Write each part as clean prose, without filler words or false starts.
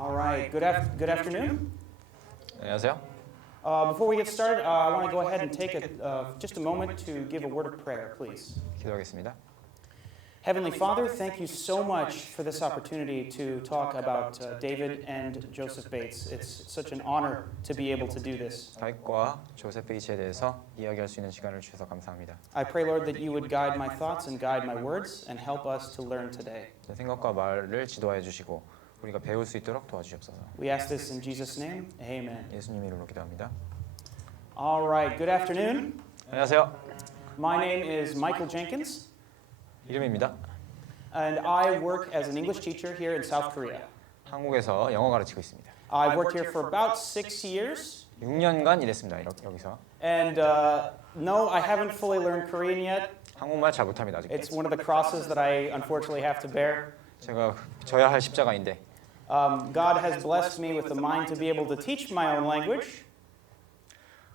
All right. Good afternoon. 안녕하세요. Before we get started, I want to go ahead and take just a moment to give a word of prayer, please. 기도하겠습니다. Heavenly Father, thank you so much for this opportunity to talk about David and Joseph Bates. It's such an honor to be able to do this. 다윗과 조셉 베이츠에 대해서 이야기할 수 있는 시간을 주셔서 감사합니다. I pray, Lord, that you would guide my thoughts and guide my words and help us to learn today. 제 생각과 말을 지도하여 주시고 우리가 배울 수 있도록 도와주시옵소서. We ask this in Jesus' name. Amen. 예수님 이름으로 기도합니다. All right. Good afternoon. 안녕하세요. My name is Michael Jenkins, 이름입니다. and I work as an English teacher here in South Korea. 한국에서 영어 가르치고 있습니다. I've worked here for about 6 years, 6년간 일했습니다. 여기서 and no, I haven't fully learned Korean yet. 한국말 잘 못합니다. 아직. It's one of the crosses that I unfortunately have to bear. 제가 져야 할 십자가인데 God has blessed me with the mind to be able to teach my own language,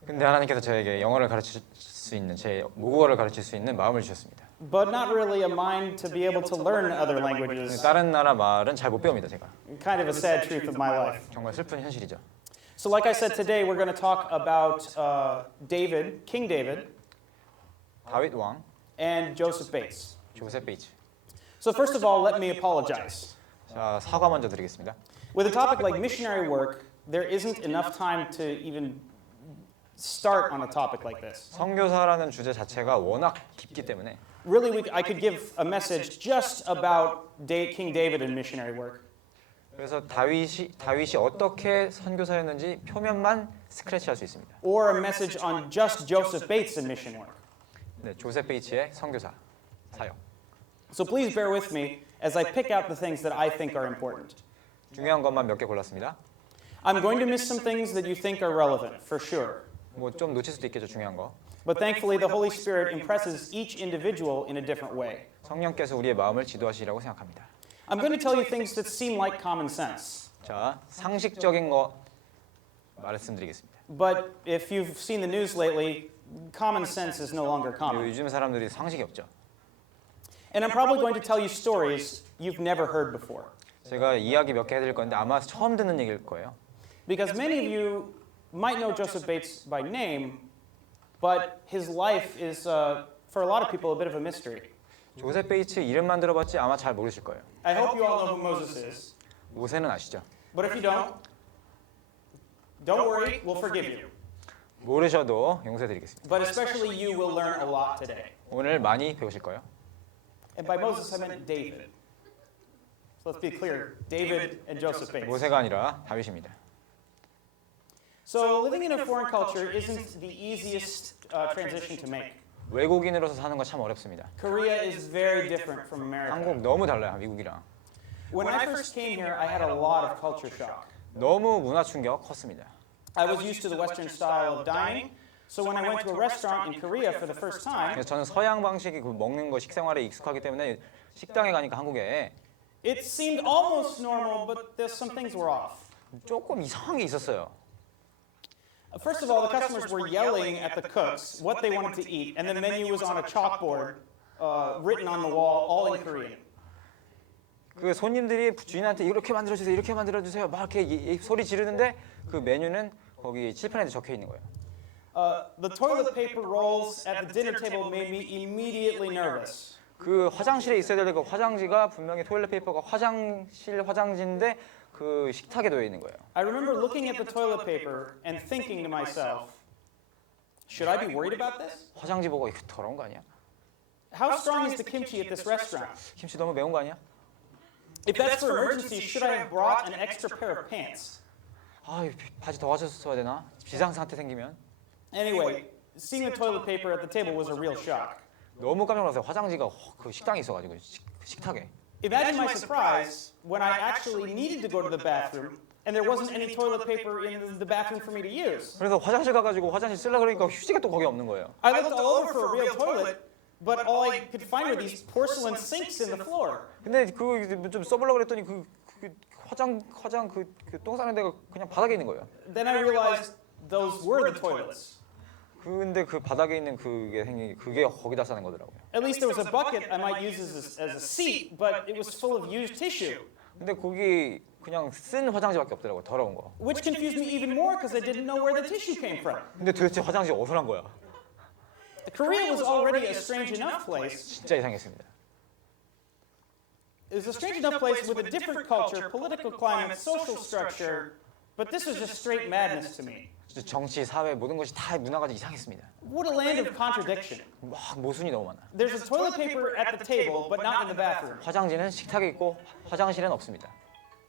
근데 하나님께서 저에게 영어를 가르칠 수 있는 제 모국어를 가르칠 수 있는 마음을 주셨습니다. but not really a mind to be able to learn other languages. 다른 나라 말은 잘 못 배웁니다. 제가 Kind of a sad truth of my life. 정말 슬픈 현실이죠. So like I said, today we're going to talk about David, King David, 다윗 왕, and Joseph Bates. 조셉 베이츠. So first of all, let me apologize. 자, 사과 먼저 드리겠습니다. With a topic like missionary work, there isn't enough time to even start on a topic like this. 선교사라는 주제 자체가 워낙 깊기 때문에 Really, I could give a message just about King David and missionary work. 그래서 다윗이 어떻게 선교사였는지 표면만 스크래치할 수 있습니다. Or a message on just Joseph Bates and mission work. 네, 조셉 베이츠의 선교사 사역. So please bear with me as I pick out the things that I think are important. 중요한 것만 몇 개 골랐습니다. I'm going to miss some things that you think are relevant, for sure. 뭐 좀 놓칠 수도 있겠죠, 중요한 거. But thankfully, the Holy Spirit impresses each individual in a different way. 성령께서 우리의 마음을 지도하시리라고 생각합니다. I'm going to tell you things that seem like common sense. 자, 상식적인 거 말씀드리겠습니다. But if you've seen the news lately, common sense is no longer common. 요즘 사람들이 상식이 없죠. And I'm probably going to tell you stories you've never heard before. 제가 이야기 몇 개 해드릴 건데 아마 처음 듣는 얘기일 거예요. Because many of you might know Joseph Bates by name, but his life is, for a lot of people, a bit of a mystery. 조셉 베이츠 이름만 들어봤지 아마 잘 모르실 거예요. I hope you all know who Moses is. 모세는 아시죠? But if you don't worry, we'll forgive you. 모르셔도 용서드리겠습니다. But especially you will learn a lot today. 오늘 많이 배우실 거예요. And by Moses, I meant David. So let's be clear, David and Joseph Bates. 모세가 아니라 다윗입니다. So living in a foreign culture isn't the easiest transition to make. 외국인으로서 사는 거 참 어렵습니다. Korea is very different from America. 한국 너무 달라요, 미국이랑. When I first came here, I had a lot of culture shock. 너무 문화 충격 컸습니다. I was used to the Western style of dining, so when I went to a restaurant in Korea for the first time, 그래서 저는 서양 방식이 그 먹는 거 식생활에 익숙하기 때문에 식당에 가니까 한국에 it seemed almost normal, but some things were off. 조금 이상한 게 있었어요. First of all, the customers were yelling at the cooks what they wanted to eat, and the menu was on a chalkboard written on the wall, all in Korean. 그 손님들이 주인한테 이렇게 만들어주세요, 이렇게 만들어주세요, 막 이렇게 소리 지르는데 그 메뉴는 거기 칠판에 적혀 있는 거예요. The toilet paper rolls at the dinner table made me immediately nervous. 그 화장실에 있어야 될 그 화장지가 분명히 토일렛 페이퍼가 화장지인데 그 식탁에 놓여 있는 거예요. I remember looking at the toilet paper and thinking to myself, should I be worried about this? 화장지 보고 이거 더러운 거 아니야? How strong is the kimchi at this restaurant? 김치 너무 매운 거 아니야? If that's for emergency, should I have brought an extra pair of pants? 아, 바지 더 가져왔어야 되나? 비상 상태 생기면. Anyway, seeing the toilet paper at the table was a real shock. 너무 깜짝 놀랐어요. 화장지가 그 식당에 있어가지고 식탁에. Imagine my surprise when I actually needed to go to the bathroom and there wasn't any toilet paper in the bathroom for me to use. 그래서 화장실 가가지고 화장실 쓰려 그러니까 휴지가 또 거기 없는 거예요. I looked all over for a real toilet, but all I could find were these porcelain sinks in the floor. 근데 그 좀 써보려고 그랬더니 그 화장 똥 싸는 데가 그냥 바닥에 있는 거예요. Then I realized those were the toilets. 근데 그 바닥에 있는 그게 거기다 싸는 거더라고요. At least there was a bucket I might use as a seat, but it was full of used tissue. 근데 거기 그냥 쓴 화장지밖에 없더라고요. 더러운 거. Which confused me even more because I didn't know where the tissue came from. 근데 도대체 화장지 어디서 난 거야? Korea was already a strange enough place. 진짜 이상했습니다. It was a strange enough place with a different culture, political climate, social structure, but this was just straight madness to me. 정치, 사회 모든 것이 다 문화가 이상했습니다. What a land of contradiction. 막 모순이 너무 많아. There's a toilet paper at the table, but not in the bathroom. 화장지는 식탁에 있고 화장실은 없습니다.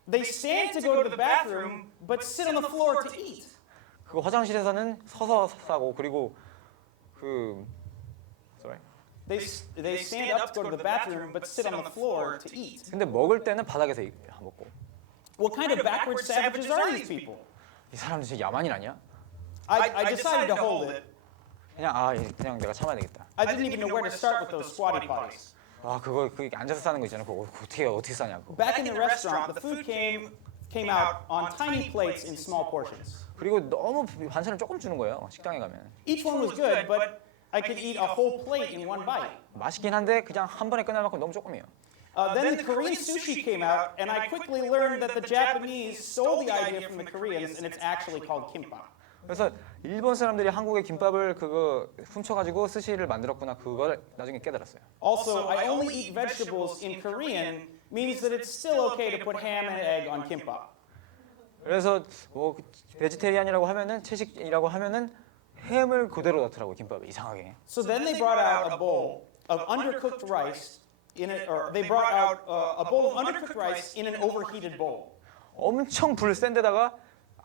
They stand to go to the bathroom, but sit on the floor to eat. 그 화장실에서는 서서 싸고 그리고 sorry. They stand up to go to the bathroom, but sit on the floor to eat. 근데 먹을 때는 바닥에서 먹고. What kind of backward savages are these people? 이 사람들 진짜 야만인 아니야? I decided to hold it. 그냥 내가 참아야 되겠다. I didn't even know where to start with those squatty potties. 그거 앉아서 싸는 거 있잖아. 그거 어떻게 싸냐고. Back in the restaurant, the food came out on tiny plates in small portions. 그리고 너무 반찬을 조금 주는 거예요. 식당에 가면. Each one was good, but I could eat a whole plate in one bite. 맛있긴 한데 그냥 한 번에 끝날 만큼 너무 조금이에요. Then the Korean sushi came out, and I quickly learned that the Japanese stole the idea from the Koreans, and it's actually called kimbap. 그래서 일본 사람들이 한국의 김밥을 그거 훔쳐가지고 스시를 만들었구나. 그걸 나중에 깨달았어요. Also, I only eat vegetables in Korean means that it's still okay to put ham and egg on kimbap. 그래서 뭐 베지테리안이라고 하면은 채식이라고 하면은 햄을 그대로 넣더라고요. 김밥에 이상하게. So then they brought out a bowl of undercooked rice they brought out a bowl of undercooked rice in an overheated bowl. 엄청 불 센 데다가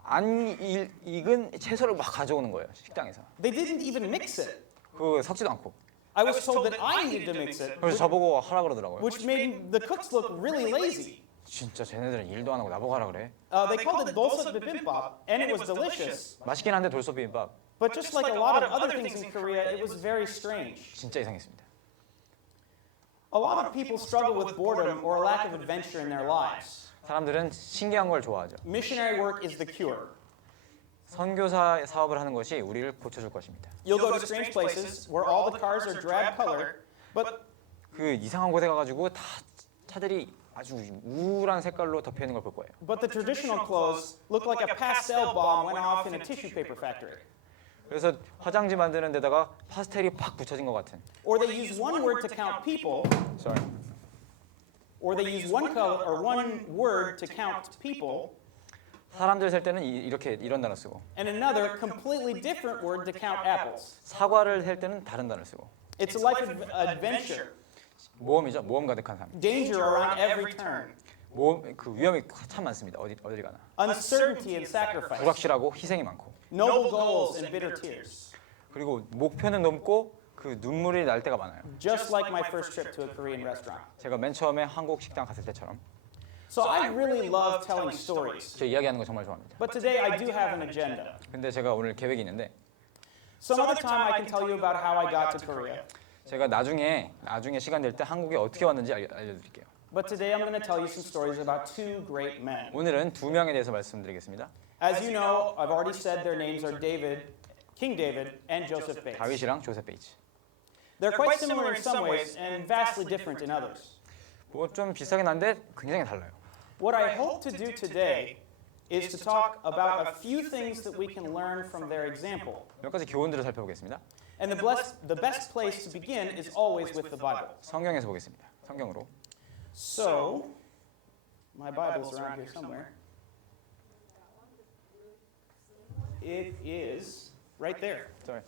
안 익은 채소를 막 가져오는 거예요. 식당에서. They didn't even mix it. 그거 섞지도 않고. I was told that I needed to mix it, 그래서 저보고 하라 그러더라고요. which made the cooks look really lazy. 진짜 쟤네들은 일도 안 하고 나보고 하라 그래. They called it dolsot bibimbap, and it was delicious. 맛있긴 한데 돌솥 비빔밥 But just like a lot of other things in Korea, it was very strange. 진짜 이상했습니다. A lot of people struggle with boredom or a lack of adventure in their lives. 사람들은 신기한 걸 좋아하죠. Missionary work is the cure. 선교사 사업을 하는 것이 우리를 고쳐줄 것입니다. You'll go to strange places where all the cars are drab color, but 그 이상한 곳에 가가지고 다 차들이 아주 우울한 색깔로 덮여 있는 걸 볼 거예요. the traditional clothes look like a pastel bomb went off in a tissue paper factory. 그래서 화장지 만드는 데다가 파스텔이 팍 붙여진 것 같은. Or they use one word to count people, Sorry. or they use one color or one word to count people, 사람들 셀 때는 이런 단어 쓰고 and another completely different word to count apples. 사과를 셀 때는 다른 단어 쓰고. It's a life of adventure, 모험이죠. 모험 가득한 삶. danger around every turn, 그 위험이 참 많습니다. 어딜 가나. uncertainty and sacrifice, 불확실하고 희생이 많고. noble goals and bitter tears. 그리고 목표는 높고 그 눈물이 날 때가 많아요. Just like my first trip to a Korean restaurant. 제가 맨 처음에 한국 식당 갔을 때처럼. So I really love telling stories. 저 이야기하는 거 정말 좋아합니다. But today I do have an agenda. 근데 제가 오늘 계획이 있는데 Some other time I can tell you about how I got to Korea. 제가 나중에 시간 될 때 한국에 어떻게 왔는지 알려드릴게요. But today I'm going to tell you some stories about two great men. 오늘은 두 명에 대해서 말씀드리겠습니다. As you know, I've already said their names are King David, and Joseph Bates. 다윗이랑 조셉 베이츠. They're quite similar in some ways and vastly different in others. 뭐 좀 비슷하긴 한데 굉장히 달라요. What I hope to do today is to talk about a few things that we can learn from their example. 몇 가지 교훈들을 살펴보겠습니다. And the best place to begin is always with the Bible. 성경에서 보겠습니다. 성경으로. So, my Bible's around here somewhere. It is right there. Sorry.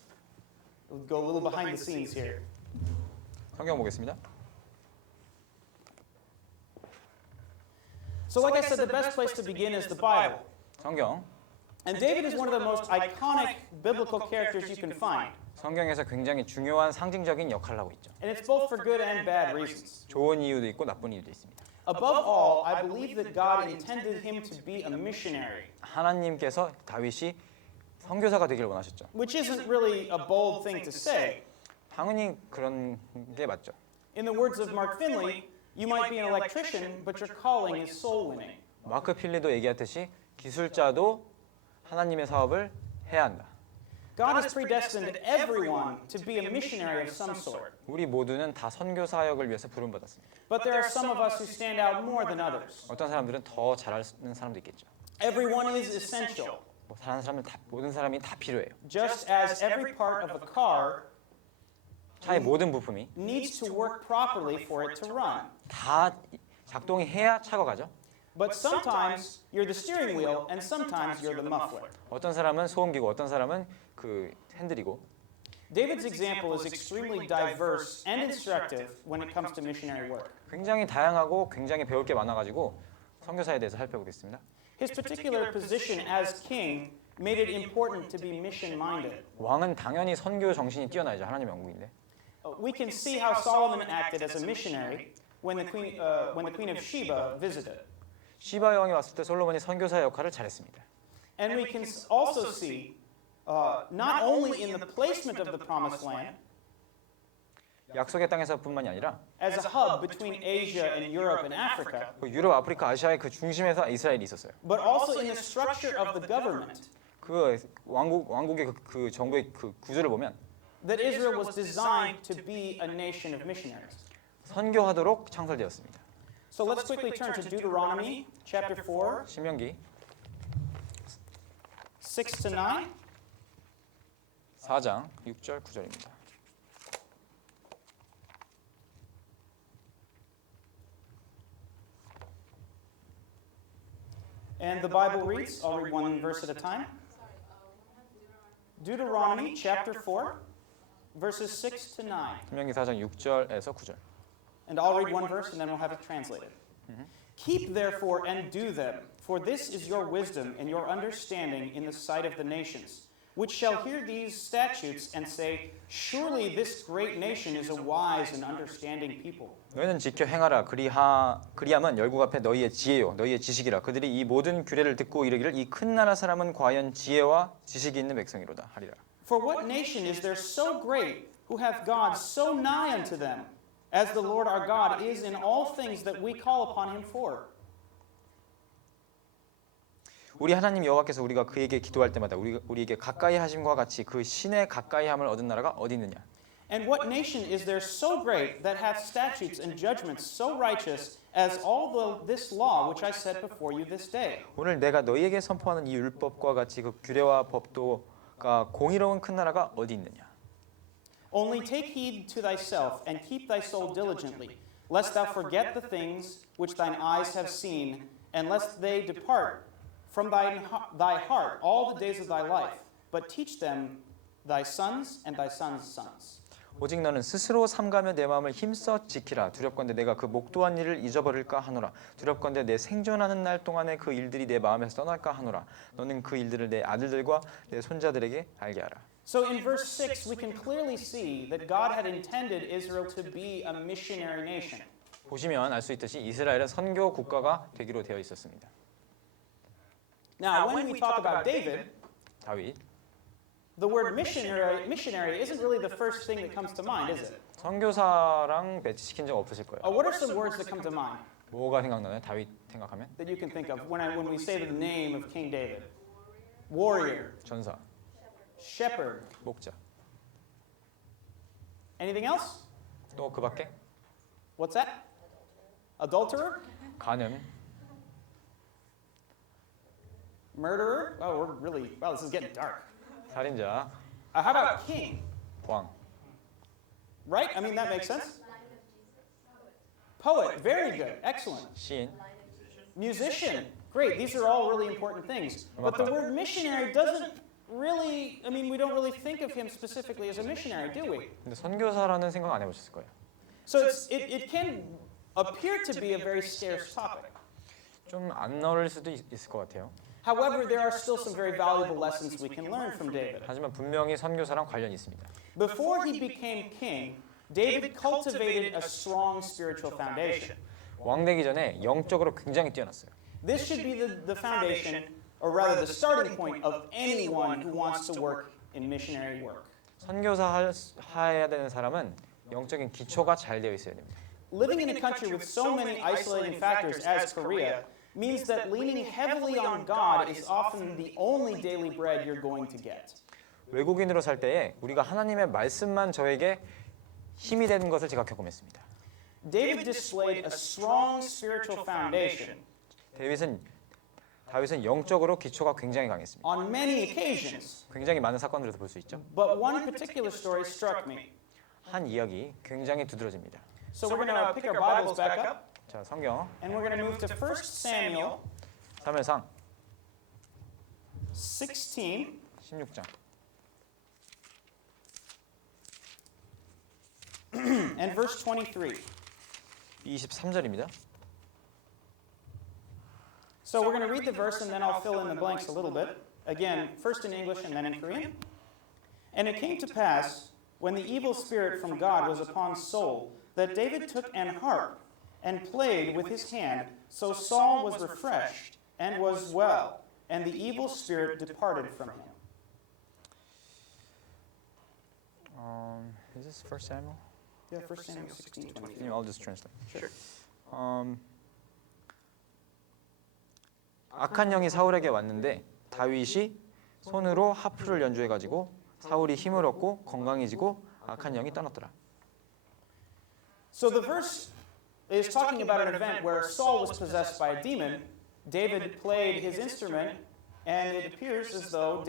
We'll go a little behind the scenes here. 성경 보겠습니다. So like I said, the best place to begin is the Bible. 성경. And David is one of the most iconic biblical characters you can find. 성경에서 굉장히 중요한 상징적인 역할을 하고 있죠. And it's both for good and bad reasons. 좋은 이유도 있고 나쁜 이유도 있습니다. Above all, I believe that God intended him to be a missionary. 하나님께서 다윗이 선교사가 되기를 원하셨죠. Which isn't really a bold thing to say. 당연히 그런 게 맞죠. In the words of Mark Finley, you might be an electrician, but your calling is soul winning. 마크 필리도 얘기했듯이 기술자도 하나님의 사업을 해야 한다. God has predestined everyone to be a missionary of some sort. 우리 모두는 다 선교 사역을 위해서 부름받았습니다. But there are some of us who stand out more than others. 어떤 사람들은 더 잘하는 사람도 있겠죠. Everyone is essential, 뭐 잘하는 사람은 모든 사람이 다 필요해요. just as every part of a car 차의 모든 부품이 needs to work properly for it to run. 다 작동이 해야 차가 가죠. But sometimes you're the steering wheel and sometimes you're the muffler. 어떤 사람은 소음기고 어떤 사람은 그 핸들이고. David's example is extremely diverse and instructive when it comes to missionary work. 굉장히 다양하고 굉장히 배울 게 많아가지고 선교사에 대해서 살펴보겠습니다. His particular position as king made it important to be mission-minded. 왕은 당연히 선교 정신이 뛰어나야죠. 하나님의 왕국인데. We can see how Solomon acted as a missionary when the Queen of Sheba visited. 시바 여왕이 왔을 때 솔로몬이 선교사 역할을 잘했습니다. And we can also see not only in the placement of the promised land 약속의 땅에서뿐만이 아니라 as a hub between Asia and Europe and Africa, 그 유럽, 아프리카, 아시아의 그 중심에서 이스라엘이 있었어요. but also in the structure of the government 그 왕국의 그 정부의 그 구조를 보면 that Israel was designed to be a nation of missionaries. 선교하도록 창설되었습니다. So let's quickly turn to Deuteronomy chapter 4, 신명기 6 to 9. 4장 6절 9절입니다. And the Bible reads, I'll read one verse at a time. Deuteronomy chapter 4, verses 6 to 9. 신명기 4장 6절에서 9절. And I'll read one verse and then we'll have it translated. Keep therefore and do them, for this is your wisdom and your understanding in the sight of the nations, which shall hear these statutes and say, surely this great nation is a wise and understanding people. 너희는 지켜 행하라. 그리함은 열국 앞에 너희의 지혜요 너희의 지식이라. 그들이 이 모든 규례를 듣고 이르기를 이 큰 나라 사람은 과연 지혜와 지식이 있는 백성이로다 하리라. For what nation is there so great who hath God so nigh unto them, as the Lord our God is in all things that we call upon him for? 우리 하나님 여호와께서 우리가 그에게 기도할 때마다 우리에게 가까이 하심과 같이 그 신의 가까이 함을 얻은 나라가 어디 있느냐? And what nation is there so great that hath statutes and judgments so righteous as all this law which I set before you this day? 오늘 내가 너희에게 선포하는 이 율법과 같이 그 규례와 법도가 공의로운 큰 나라가 어디 있느냐? Only take heed to thyself and keep thy soul diligently, lest thou forget the things which thine eyes have seen, and lest they depart from thy heart all the days of thy life, but teach them thy sons and thy sons' sons. 오직 너는 스스로 삼가며 내 마음을 힘써 지키라. 두렵건대 내가 그 목도한 일을 잊어버릴까 하노라. 두렵건대 내 생존하는 날 동안에 그 일들이 내 마음에서 떠날까 하노라. 너는 그 일들을 내 아들들과 내 손자들에게 알게 하라. So in verse 6 we can clearly see that God had intended Israel to be a missionary nation. 보시면 알 수 있듯이 이스라엘은 선교 국가가 되기로 되어 있었습니다. Now when we talk about David, 다윗 the word missionary isn't really the first thing that comes to mind, is it? 선교사랑 매치시킨 적 없으실 거예요. What are some words that come to mind 뭐가 생각나나요? 다윗 생각하면 that you can think of when we say the name of King David? Warrior, 전사, shepherd. 목자. Anything else? 또 그 밖에 What's that? Adulterer? 간음, Murderer? Oh, wow, this is getting dark. 살인자, How about king? 왕. Right? I mean, that makes sense. Poet, very good, excellent. 시인, Musician, great. These are all really important things. But the word missionary doesn't really, I mean, we don't really think of him specifically as a missionary, do we? 근데 선교사라는 생각 안 해보셨을 거예요. So it can appear to be a very scarce topic. 좀 안 어울릴 수도 있을 것 같아요. However, there are still some very valuable lessons we can learn from David. 하지만 분명히 선교사랑 관련이 있습니다. Before he became king, David cultivated a strong spiritual foundation. 왕 되기 전에 영적으로 굉장히 뛰어났어요. This should be the foundation, or rather the starting point of anyone who wants to work in missionary work. 선교사 해야 되는 사람은 영적인 기초가 잘 되어 있어야 됩니다. Living in a country with so many isolating factors as Korea means that leaning heavily on God is often the only daily bread you're going to get. 외국인으로 살 때에 우리가 하나님의 말씀만 저에게 힘이 되는 것을 제가 경험했습니다. David displayed a strong spiritual foundation 다윗은 영적으로 기초가 굉장히 강했습니다. on many occasions. 굉장히 많은 사건들에서 볼 수 있죠. But one particular story struck me. 한 이야기 굉장히 두드러집니다. So we're going to pick our Bibles back up, 자, 성경 and we're going to move to 1 Samuel 사무엘상 16, 16장 and verse 23. 23절입니다. So we're going to read the verse, and then I'll fill in the blanks a little bit. Again, first in English and then in Korean. And it came to pass, when the evil spirit from God was upon Saul, that David took an harp and played with his hand. So Saul was refreshed and was well, and the evil spirit departed from him. Is this 1 Samuel? Yeah, 1 Samuel 16:23. I'll just translate. Sure. 악한 영이 사울에게 왔는데 다윗이 손으로 하프를 연주해 가지고 사울이 힘을 얻고 건강해지고 악한 영이 떠났더라. So the verse is talking about an event where Saul was possessed by a demon. David played his instrument, and it appears as though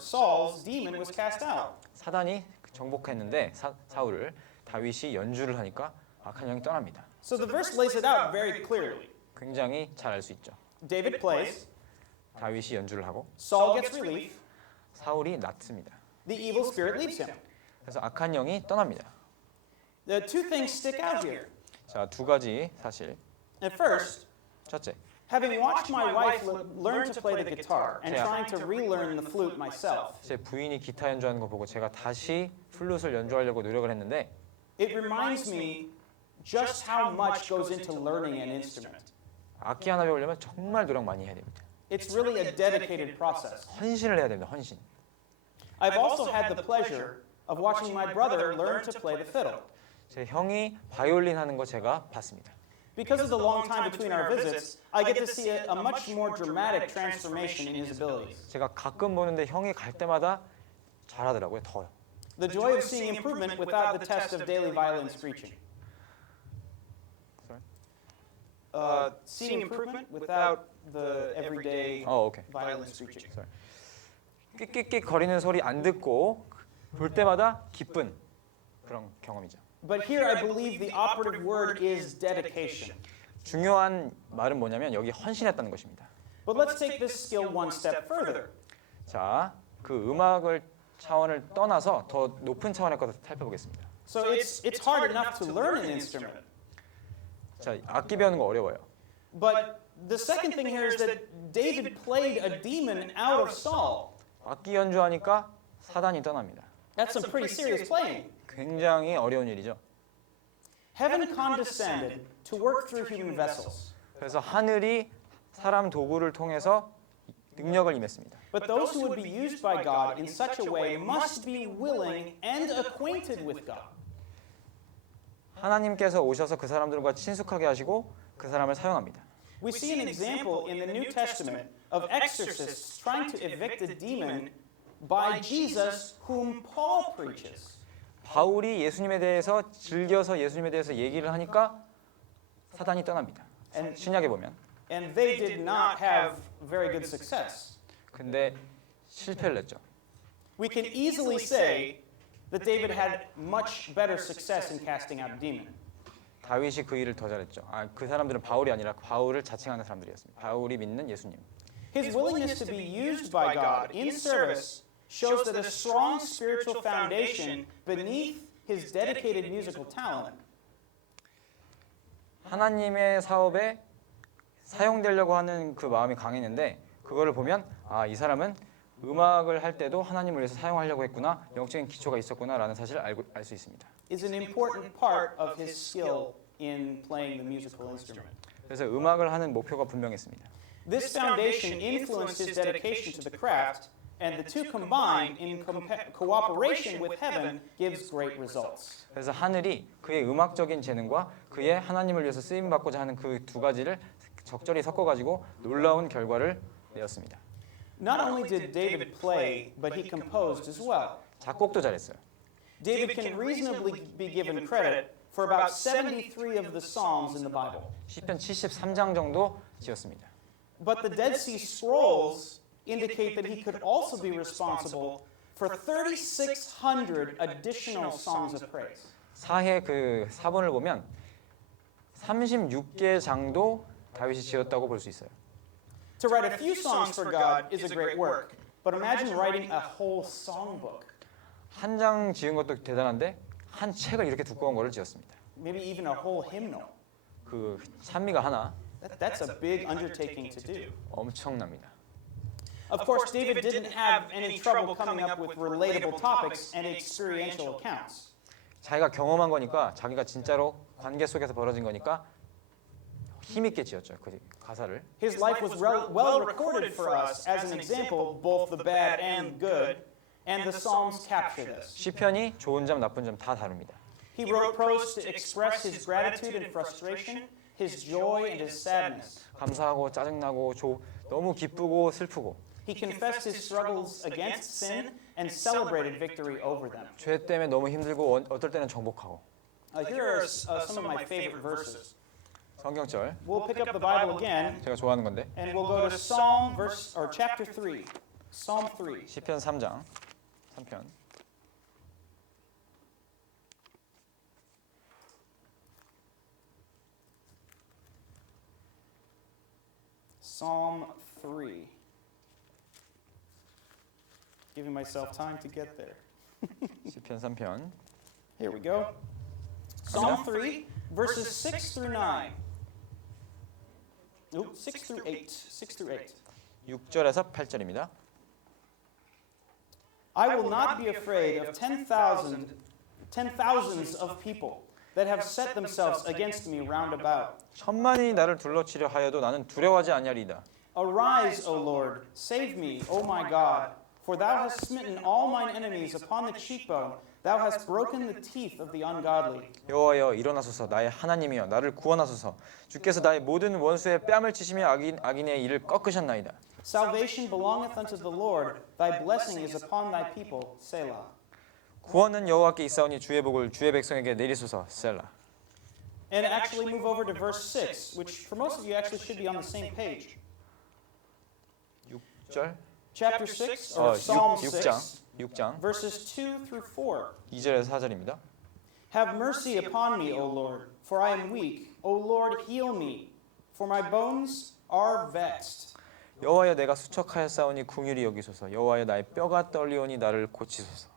Saul's demon was cast out. 사단이 정복했는데 사울을 다윗이 연주를 하니까 악한 영이 떠납니다. So the verse lays it out very clearly. 굉장히 잘 알 수 있죠. David plays, 다윗이 연주를 하고 Saul gets relief, 사울이 낫습니다. the evil spirit leaves him. 그래서 악한 영이 떠납니다. The two things stick out here. 자, 두 가지 사실. At first, 첫째, having watched my wife learn to play the guitar and trying to relearn the flute myself, 제 부인이 기타 연주하는 거 보고 제가 다시 플룻을 연주하려고 노력을 했는데 it reminds me just how much goes into learning an instrument. 악기 하나 배우려면 정말 노력 많이 해야 됩니다. It's really a dedicated process. 헌신을 해야 됩니다. 헌신. I've also had the pleasure of watching my brother learn to play the fiddle. 제 형이 바이올린 하는 거 제가 봤습니다. Because of the long time between our visits, I get to see a much more dramatic transformation in his abilities. 제가 가끔 보는데 형이 갈 때마다 잘하더라고요. 더요. The joy of seeing improvement without the test of daily violin screeching. Seeing improvement without the everyday 오케이. violin screeching. 끽끽끽 거리는 소리 안 듣고 볼 때마다 기쁜 그런 경험이죠. But here I believe the operative word is dedication. 중요한 말은 뭐냐면 여기 헌신했다는 것입니다. But let's take this skill one step further. 자, 그 음악을 차원을 떠나서 더 높은 차원의 것을 살펴보겠습니다. So it's hard enough to learn an instrument. 자, 악기 배우는 거 어려워요. But the second thing here is that David played a demon out of Saul. 악기 연주하니까 사단이 떠납니다. That's some pretty serious playing. 굉장히 어려운 일이죠. Heaven condescended to work through human vessels. 그래서 하늘이 사람 도구를 통해서 능력을 임했습니다. But those who would be used by God in such a way must be willing and acquainted with God. 하나님께서 오셔서 그 사람들과 친숙하게 하시고 그 사람을 사용합니다. We see an example in the New Testament of exorcists trying to evict a demon by Jesus, whom Paul preaches. 바울이 예수님에 대해서 즐겨서 예수님에 대해서 얘기를 하니까 사단이 떠납니다. 신약에 보면. And they did not have very good success. 근데 실패를 했죠. We can easily say that David had much better success in casting out a demon. 다윗이 그 일을 더 잘했죠. 그 사람들은 바울이 아니라 바울을 자칭하는 사람들이었습니다. 바울이 믿는 예수님. His willingness to be used by God in service shows that a strong spiritual foundation beneath his dedicated musical talent. 하나님의 사업에 사용되려고 하는 그 마음이 강했는데 그거를 보면 이 사람은 음악을 할 때도 하나님을 위해서 사용하려고 했구나, 영적인 기초가 있었구나라는 사실을 알 수 있습니다. Is an important part of his skill in playing the musical instrument. 그래서 음악을 하는 목표가 분명했습니다. This foundation influenced his dedication to the craft, and the two combined in cooperation with heaven gives great results. 그래서 하늘이 그의 음악적인 재능과 그의 하나님을 위해서 쓰임 받고자 하는 그 두 가지를 적절히 섞어 가지고 놀라운 결과를 내었습니다. Not only did David play, but he composed as well. 작곡도 잘했어요. David can reasonably be given credit for about 73 of the Psalms in the Bible. 시편 73장 정도 지었습니다. But the Dead Sea Scrolls indicate that he could also be responsible for 3,600 additional songs of praise. 사해 그 사본을 보면 36개 장도 다윗이 지었다고 볼 수 있어요. To write a few songs for God is a great work, but imagine writing a whole songbook. 한 장 지은 것도 대단한데 한 책을 이렇게 두꺼운 거를 지었습니다. Maybe even a whole hymnal. 그 찬미가 하나 That's a big undertaking to do. 엄청납니다. Of course, David didn't have any trouble coming up with relatable topics and experiential accounts. 자기가 경험한 거니까 자기가 진짜로 관계 속에서 벌어진 거니까 힘있게 지었죠. 그 가사를. His life was well recorded for us as an example, both the bad and good, and the Psalms capture this. 시편이 좋은 점 나쁜 점 다 다룹니다. He wrote prose to express his gratitude and frustration, his joy and his sadness. 감사하고 짜증나고 너무 기쁘고 슬프고 He confessed his struggles against sin and celebrated victory over them. 죄 때문에 너무 힘들고 어떨 때는 정복하고. Here are some of my favorite verses. 성경절 We'll pick up the Bible again 제가 좋아하는 건데 and we'll go to Psalm chapter 3. Psalm 3. 시편 3장 3편 Psalm 3. Giving myself time to get there. 시편 3편 Here we go. Psalm 3, verses 6 through 9. Oops, 6 through 8. 6 through 8. 6절에서 8절입니다. I will not be afraid of 10,000s of people that have set themselves against me round about. 천만이 나를 둘러치려 하여도 나는 두려워하지 아니하리이다. Arise, O Lord, save me, O my God, for thou hast smitten all mine enemies upon the cheekbone. Thou hast broken the teeth of the ungodly. 여호와여 일어나소서 나의 하나님이여 나를 구원하소서 주께서 나의 모든 원수의 뺨을 치시며 악인의 이를 꺾으셨나이다. Salvation belongeth unto the Lord. Thy blessing is upon thy people. Selah. 구원은 여호와께 있사오니 주의 복을 주의 백성에게 내리소서. 셀라. And actually move over to verse 6, which for most of you actually should be on the same page. 6절 Chapter 6, or Psalm 6, 6장 verses 2 through 4. 2절에서 4절입니다. Have mercy upon me, O Lord, for I am weak. O Lord, heal me, for my bones are vexed. 여호와여 내가 수척하였사오니 긍휼히 여기소서. 여호와여 나의 뼈가 떨리오니 나를 고치소서.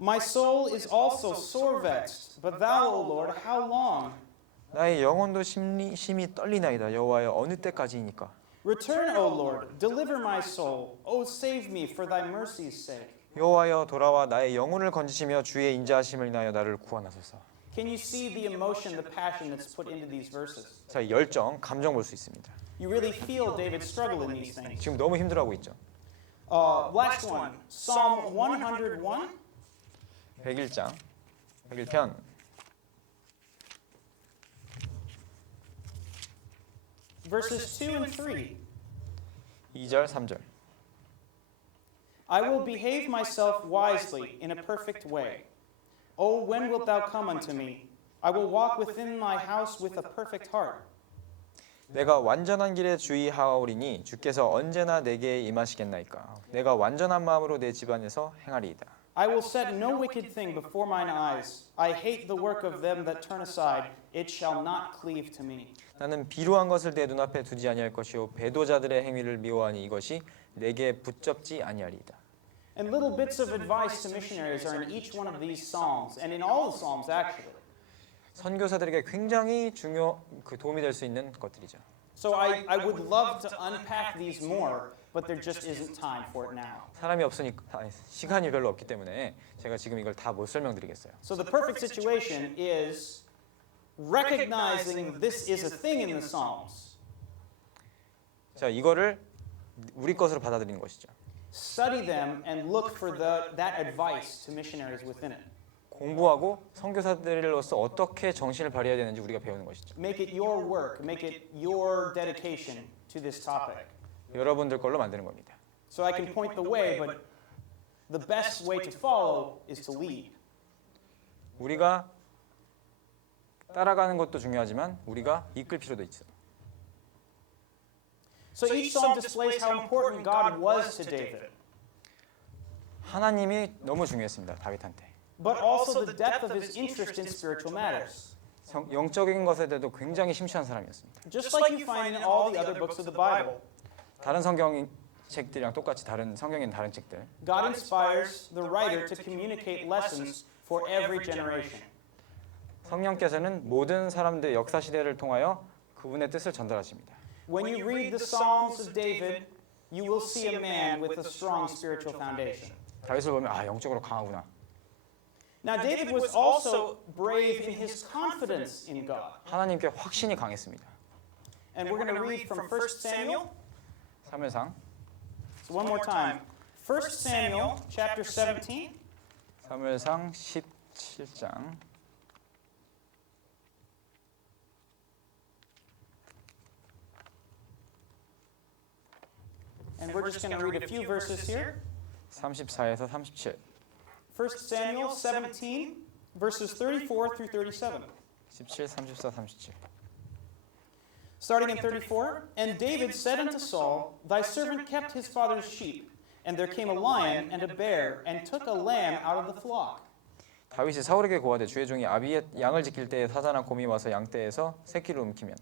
My soul is also sore vexed, but thou, O Lord, how long? 나의 영혼도 심히 떨리나이다. 여호와여 어느 때까지이니까. Return, O Lord, deliver my soul. O save me for thy mercy's sake. 여호와여 돌아와 나의 영혼을 건지시며 주의 인자하심을 인하여 나를 구원하소서. Can you see the emotion, the passion that's put into these verses? 자, 열정, 감정 볼 수 있습니다. You really feel David's struggle in these things. 지금 너무 힘들어하고 있죠. Last one, Psalm 101. 101장 101편 Verses 2 and 3. 2절 3절 I will behave myself wisely in a perfect way. O when wilt thou come unto me? I will walk within thy house with a perfect heart. 내가 완전한 길에 주의하오리니 주께서 언제나 내게 임하시겠나이까. 내가 완전한 마음으로 내 집안에서 행하리이다. I will set no wicked thing before mine eyes. I hate the work of them that turn aside. It shall not cleave to me. 나는 비루한 것을 내 눈앞에 두지 아니할 것이요 배도자들의 행위를 미워하니 이것이 내게 붙잡지 아니하리이다. And little bits of advice to missionaries are in each one of these psalms, and in all the psalms actually. 선교사들에게 굉장히 도움이 될 수 있는 것들이죠. So I would love to unpack these more, but there just isn't time for it now. 사람이 없으니까 시간이 별로 없기 때문에 제가 지금 이걸 다 못 설명드리겠어요. So the perfect situation is recognizing this is a thing in the Psalms. 자, 이거를 우리 것으로 받아들이는 것이죠. Study them and look for that advice to missionaries within it. 공부하고 선교사들로서 어떻게 정신을 발휘해야 되는지 우리가 배우는 것이죠. Make it your work. Make it your dedication to this topic. 여러분들 걸로 만드는 겁니다. So I can point the way, but the best way to follow is to lead. 우리가 따라가는 것도 중요하지만 우리가 이끌 필요도 있어. So each psalm displays how important God was to David, 하나님이 너무 중요했습니다. 다윗한테. but also the depth of his interest in spiritual matters. 영적인 것에 대해서 굉장히 심취한 사람이었습니다. Just like you find in all the other books of the Bible, 다른 성경 책들이랑 똑같이 다른 성경인 다른 책들. God inspires the writer to communicate lessons for every generation. 성령께서는 모든 사람들의 역사 시대를 통하여 그분의 뜻을 전달하십니다. When you read the Psalms of David, you will see a man with a strong spiritual foundation. 다윗을 보면 아 영적으로 강하구나. Now David was also brave in his confidence in God. 하나님께 확신이 강했습니다. And we're going to read from 1 Samuel. 사무엘상 So one more time. 1 Samuel chapter 17. 사무엘상 17장 And we're just going to read a few verses here. 34에서 37. 1 Samuel 17, verses 34 through 37. 17, 34, 37. Starting in 34, and David said unto Saul, Thy servant kept his father's sheep, and there came a lion and a bear, and took a lamb out of the flock. 다윗이 사울에게 고하되 주의 종이 아비의 양을 지킬 때에 사자나 곰이 와서 양떼에서 새끼를 움키면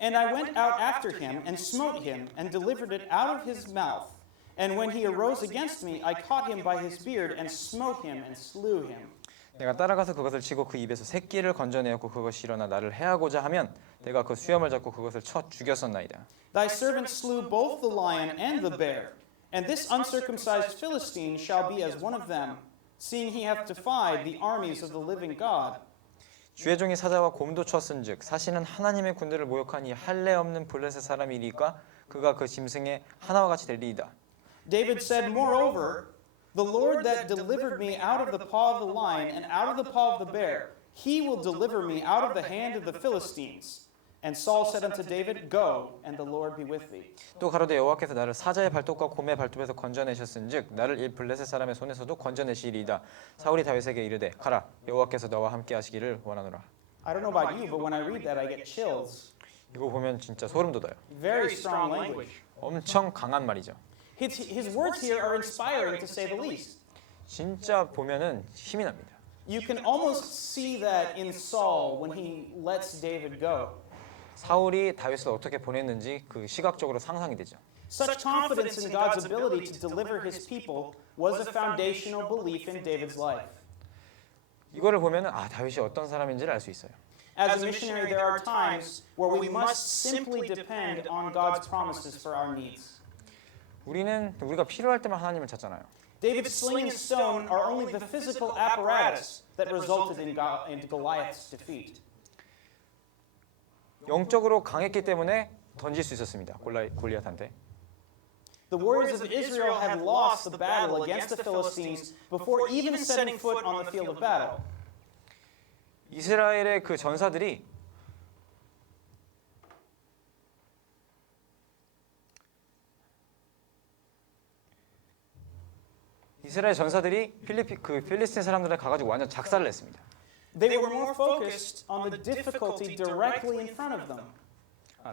And I went out after him, and smote him, and delivered it out of his mouth. And when he arose against me, I caught him by his beard, and smote him, and slew him. 내가 따라가서 그것을 치고 그 입에서 새끼를 건져내었고 그것이 일어나 나를 해하고자 하면 내가 그 수염을 잡고 그것을 쳐 죽였었나이다. Thy servant slew both the lion and the bear, and this uncircumcised Philistine shall be as one of them, seeing he hath defied the armies of the living God. 주의 종이 사자와 곰도 쳤은즉 사실은 하나님의 군대를 모욕하니 할례 없는 블레셋 사람이리까 그가 그 짐승의 하나와 같이 되리이다. David said, Moreover, the Lord that delivered me out of the paw of the lion and out of the paw of the bear, he will deliver me out of the hand of the Philistines. And Saul said unto David, Go, and the Lord be with thee. 또 가로되 여호와께서 나를 사자의 발톱과 곰의 발톱에서 건져내셨은즉 나를 이 블레셋 사람의 손에서도 건져내시리이다. 사울이 다윗에게 이르되 가라 여호와께서 너와 함께 하시기를 원하노라. I don't know about you, but when I read that, I get chills. 이거 보면 진짜 소름 돋아요. Very strong language. 엄청 강한 말이죠. His words here are inspiring, to say the least. 진짜 보면은 힘이 납니다. You can almost see that in Saul when he lets David go. 사울이 다윗을 어떻게 보냈는지 그 시각적으로 상상이 되죠. Such confidence in God's ability to deliver his people was a foundational belief in David's life. 이거를 보면은 아 다윗이 어떤 사람인지를 알 수 있어요. As a missionary, there are times where we must simply depend on God's promises for our needs. 우리가 필요할 때만 하나님을 찾잖아요. David's sling and stone are only the physical apparatus that resulted in Goliath's defeat. 영적으로 강했기 때문에 던질 수 있었습니다. 골리앗한테. The warriors of Israel had lost the battle against the Philistines before even setting foot on the field of battle. 이스라엘의 그 전사들이 필리스틴 사람들에 가가지고 완전 작살을 냈습니다. They were more focused on the difficulty directly in front of them.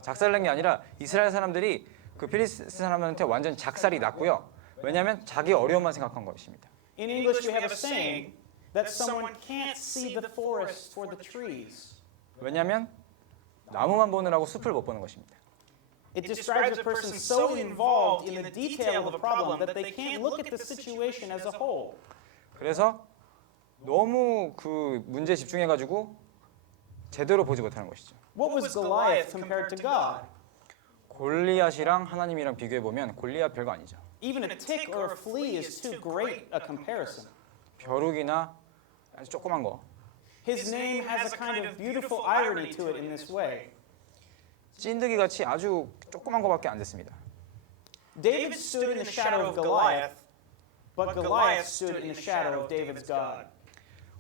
작살 낸 게 아니라 이스라엘 사람들이 그 필리스틴 사람들한테 완전 작살이 났고요. 왜냐하면 자기 어려움만 생각한 것입니다. In English, we have a saying that someone can't see the forest for the trees. 왜냐하면 나무만 보느라고 숲을 못 보는 것입니다. It describes a person so involved in the detail of a problem that they can't look at the situation as a whole. 그래서 너무 그 문제에 집중해가지고 제대로 보지 못하는 것이죠. What was Goliath compared to God? 골리앗이랑 하나님이랑 비교해 보면 골리앗 별거 아니죠. Even a tick or a flea is too great a comparison. 벼룩이나 아주 조그만 거. His name has a kind of beautiful irony to it in this way. 찐득이 같이 아주 조그만 거밖에 안 됐습니다. David stood in the shadow of Goliath, but Goliath stood in the shadow of David's God.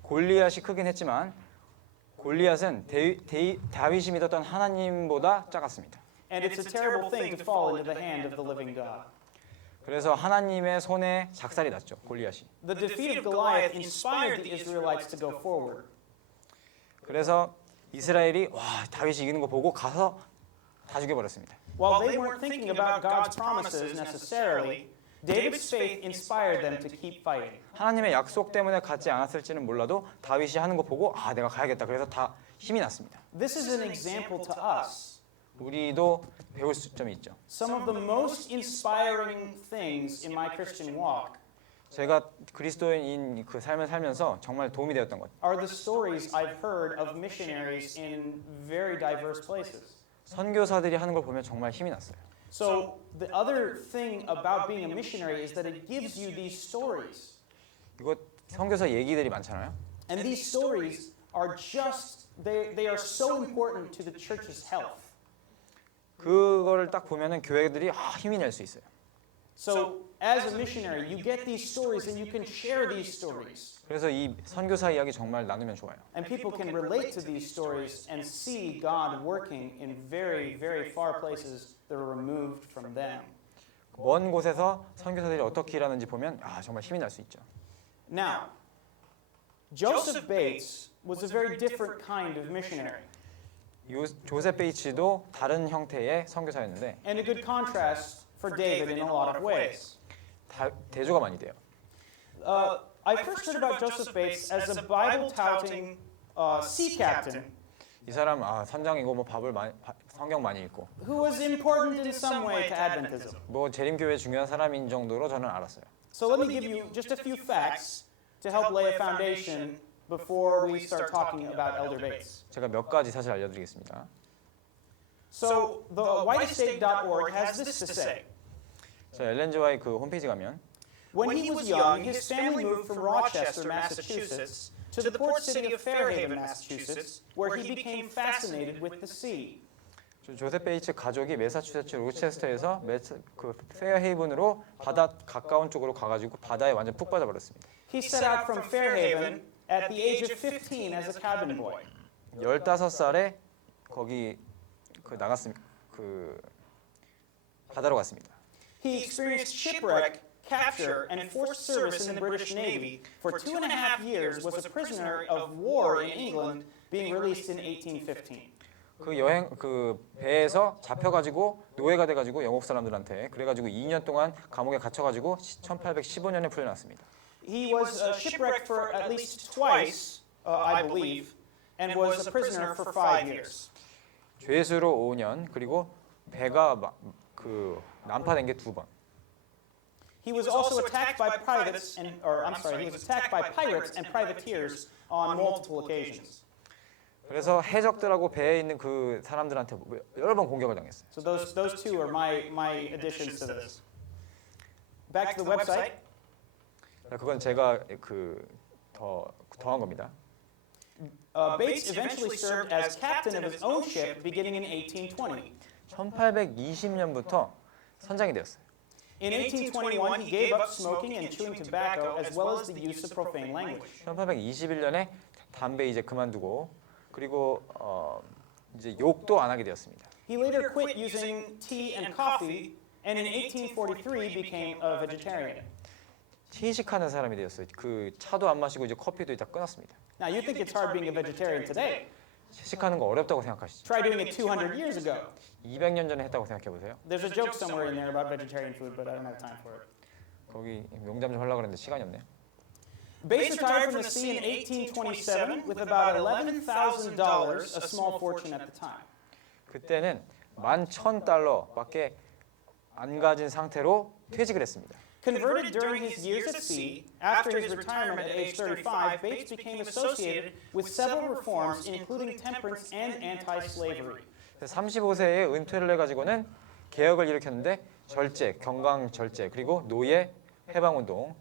골리앗이 크긴 했지만 골리앗은 다윗이 믿었던 하나님보다 작았습니다. And it's a terrible thing to fall into the hand of the living God. 그래서 하나님의 손에 작살이 났죠. 골리앗이. The defeat of Goliath inspired the Israelites to go forward. 그래서 이스라엘이 와 다윗이 이기는 거 보고 가서 다 죽여버렸습니다. While they weren't thinking about God's promises necessarily, David's faith inspired them to keep fighting. 하나님의 약속 때문에 가지 않았을지는 몰라도 다윗이 하는 거 보고 아 내가 가야겠다. 그래서 다 힘이 났습니다. This is an example to us. 우리도 배울 점이 있죠. Some of the most inspiring things in my Christian walk 제가 그리스도인 그 삶을 살면서 정말 도움이 되었던 것. are the stories I've heard of missionaries in very diverse places. 선교사들이 하는 걸 보면 정말 힘이 났어요. So the other thing about being a missionary is that it gives you these stories. 이거 선교사 얘기들이 많잖아요. And these stories are just they are so important to the church's health. 그거를 딱 보면은 교회들이 힘이 낼 수 있어요. So as a missionary, you get these stories and you can share these stories. 그래서 이 선교사 이야기 정말 나누면 좋아요. And people can relate to these stories and see God working in very, very far places that are removed from them. 먼 곳에서 선교사들이 어떻게 일하는지 보면 정말 힘이 날 수 있죠. Now, Joseph Bates was a very different kind of missionary. 조셉 베이츠도 다른 형태의 선교사였는데 And a good contrast for David in a lot of ways. 대조가 많이 돼요. I first heard about Joseph Bates as a Bible-touting sea captain 이 사람 선장이고 뭐 성경 많이 읽고 who was important in some way to Adventism. 뭐 재림교회 중요한 사람인 정도로 저는 알았어요. So let me give you just a few facts to help lay a foundation before we start talking about Elder Bates. 제가 몇 가지 사실 알려드리겠습니다. So the whiteestate.org has this to say. 자, 엘렌 지 화이트 그 홈페이지 가면 When he was young, his family moved from Rochester, Massachusetts, to the port city of Fairhaven, Massachusetts, where he became fascinated with the sea. 조셉 베이츠 가족이 매사추세츠 로체스터에서 그 페어헤이븐으로 바다 가까운 쪽으로 가가지고 바다에 완전 푹 빠져버렸습니다. He set out from Fairhaven at the age of 15 as a cabin boy. 15살에 거기 나갔습니다. 바다로 갔습니다. He experienced shipwreck, capture, and forced service in the British Navy. For 2.5 years, was a prisoner of war in England, being released in 1815. 그 배에서 잡혀가지고 노예가 돼가지고 영국 사람들한테 그래가지고 2년 동안 감옥에 갇혀가지고 1815년에 풀려났습니다. He was shipwrecked for at least twice, I believe, and was a prisoner for 5 years. 죄수로 5년 그리고 배가 난파된 게 2번. He was also attacked by pirates and privateers on multiple occasions. 그래서 해적들하고 배에 있는 그 사람들한테 여러 번 공격을 당했어요. So those two are my additions to this. Back to the website. 그건 제가 더한 겁니다. Bates eventually served as captain of his own ship beginning in 1820. 1820년부터 선장이 되었어요. In 1821, he gave up smoking and chewing tobacco as well as the use of profane language. 1821년에 담배 이제 그만두고 그리고 이제 욕도 안 하게 되었습니다. He later quit using tea and coffee, and in 1843 became a vegetarian. 채식하는 사람이 되었어요. 그 차도 안 마시고 이제 커피도 다 끊었습니다. Now you think it's hard being a vegetarian today? 채식하는 거 어렵다고 생각하시죠? Try doing it 200 years ago. 200년 전에 했다고 생각해 보세요. There's a joke somewhere in there about vegetarian food, but I don't have time for it. 거기 농담 좀 하려고 그랬는데 시간이 없네요. Bates retired from the sea in 1827 with about $11,000, a small fortune at the time. 그때는 $11,000밖에 안 가진 상태로 퇴직을 했습니다. Converted during his years at sea, after his retirement at age 35, Bates became associated with several reforms, including temperance and anti-slavery. 35세에 은퇴를 해가지고는 개혁을 일으켰는데 절제, 경강 절제, 그리고 노예 해방운동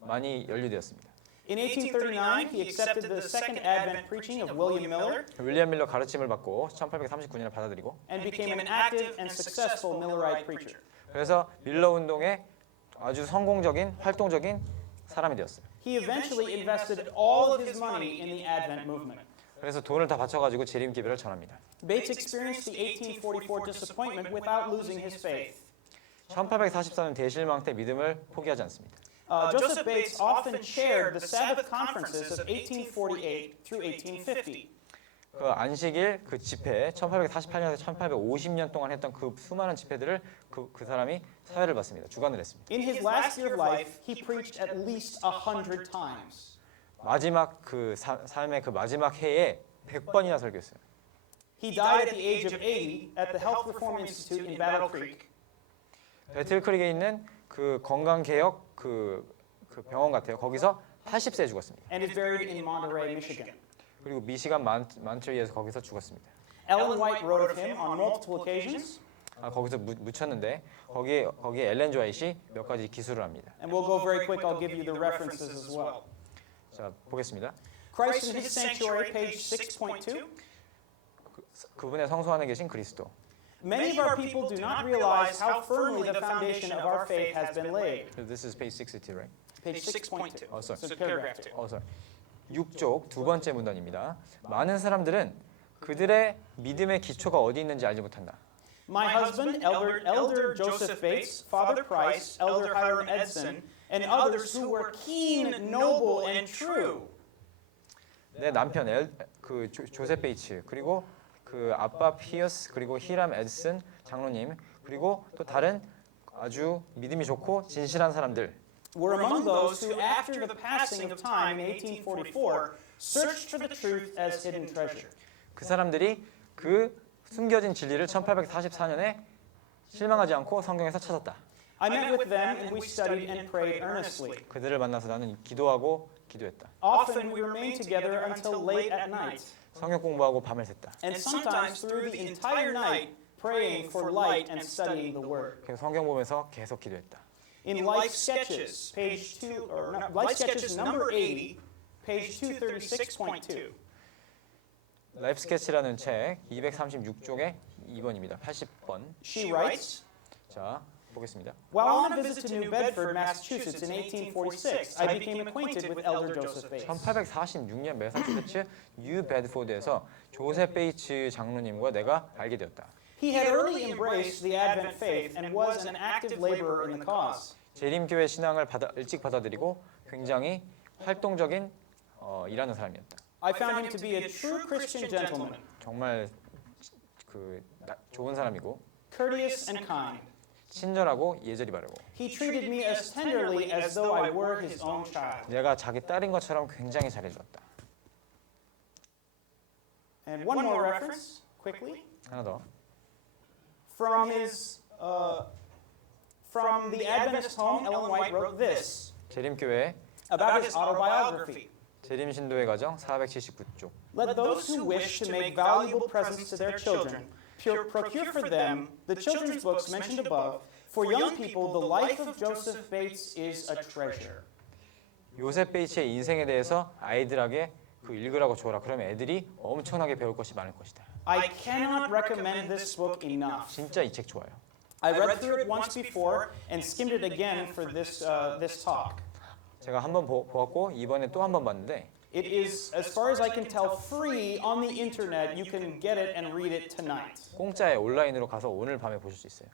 많이 연루되었습니다. In 1839, he accepted the Second Advent preaching of William Miller 윌리엄 밀러 가르침을 받고 1839년에 받아들이고 and became an active and successful Millerite preacher. 그래서 밀러 운동의 아주 성공적인 활동적인 사람이 되었어요. He eventually invested all of his money in the Advent movement. 그래서 돈을 다 바쳐가지고 재림 기별을 전합니다. Bates experienced the 1844 disappointment without losing his faith. 1844년 대실망 때 믿음을 포기하지 않습니다. Joseph Bates often chaired the Sabbath conferences of 1848 through 1850. 그 안식일 그 집회 1848년에서 1850년 동안 했던 그 수많은 집회들을 그 사람이 사회를 받습니다. 주관을 했습니다. In his last year of life, he preached at least 100 times. 마지막 그 삶의 그 마지막 해에 100번이나 설교했어요. He died at the age of 80 at the Health Reform Institute in Battle Creek. 배틀크릭에 있는 그 건강개혁 그 병원 같아요. 거기서 80세에 죽었습니다. And is buried in Monterey, Michigan. 그리고 미시간 만트리에서 거기서 죽었습니다. Ellen White wrote of him on multiple occasions. 거기서 묻혔는데 거기에 엘렌 주아이시 몇 가지 기술을 합니다. And we'll go very quick. I'll give you the references as well. 자, 보겠습니다. Christ in His Sanctuary, page 6.2. 그분의 성소 안에 계신 그리스도. Many of our people do not realize how firmly the foundation of our faith has been laid. This is page 62, right? Page 6.2. sorry. So paragraph 2. sorry. 6쪽 두 번째 문단입니다. 많은 사람들은 그들의 믿음의 기초가 어디 있는지 알지 못한다. My husband, Elder Joseph Bates, Father Price, Elder Hiram Edson, and others who were keen, noble, and true. 내 남편 조셉 베이츠 그리고 그 아빠 피어스 그리고 히람 에드슨 장로님 그리고 또 다른 아주 믿음이 좋고 진실한 사람들 were among those who, after the passing of time in 1844, searched for the truth as hidden treasure. 그 사람들이 그 숨겨진 진리를 1844년에 실망하지 않고 성경에서 찾았다. I met with them and we studied and prayed earnestly. 그들을 만나서 나는 기도하고 기도했다. Often we remained together until late at night, 성경 공부하고 밤을 샜다. and sometimes through the entire night praying for light and studying the Word. 그래서 성경 보면서 계속 기도했다. In Life Sketches, page 2, or no, Life Sketches number 80, page 236.2. 라이프 스케치라는 책 236쪽에 2번입니다. 80번. She writes, 자, 보겠습니다. while on a visit to New Bedford, Massachusetts in 1846, I became acquainted with Elder Joseph Bates. 1846년 매사추세츠 뉴 베드포드에서 조셉 베이츠 장로님과 내가 알게 되었다. He had early embraced the Advent faith and was an active laborer in the cause. 재림교회 신앙을 일찍 받아들이고 굉장히 활동적인 일하는 사람이었다. I found him to be a true Christian gentleman, 정말 좋은 사람이고 courteous and kind. 친절하고 예절이 바르고 He treated me as tenderly as though I were his own child. 내가 자기 딸인 것처럼 굉장히 잘해주었다. And one more reference, quickly, 하나 더. from the Adventist home, Ellen White wrote this 재림교회 about his autobiography. 재림신도의 가정 479쪽. Let those who wish to make valuable presents to their children procure for them the children's books mentioned above. For young people, the life of Joseph Bates is a treasure. 요셉 베이츠의 인생에 대해서 아이들에게 읽으라고 줘라. 그러면 애들이 엄청나게 배울 것이 많을 것이다. I cannot recommend this book enough. 진짜 이 책 좋아요. I read through it once before and skimmed it again for this talk. 제가 한번 보았고 이번에 또 한 번 봤는데 It is, as far as I can tell, free on the internet. You can get it and read it tonight. 공짜에 온라인으로 가서 오늘 밤에 보실 수 있어요.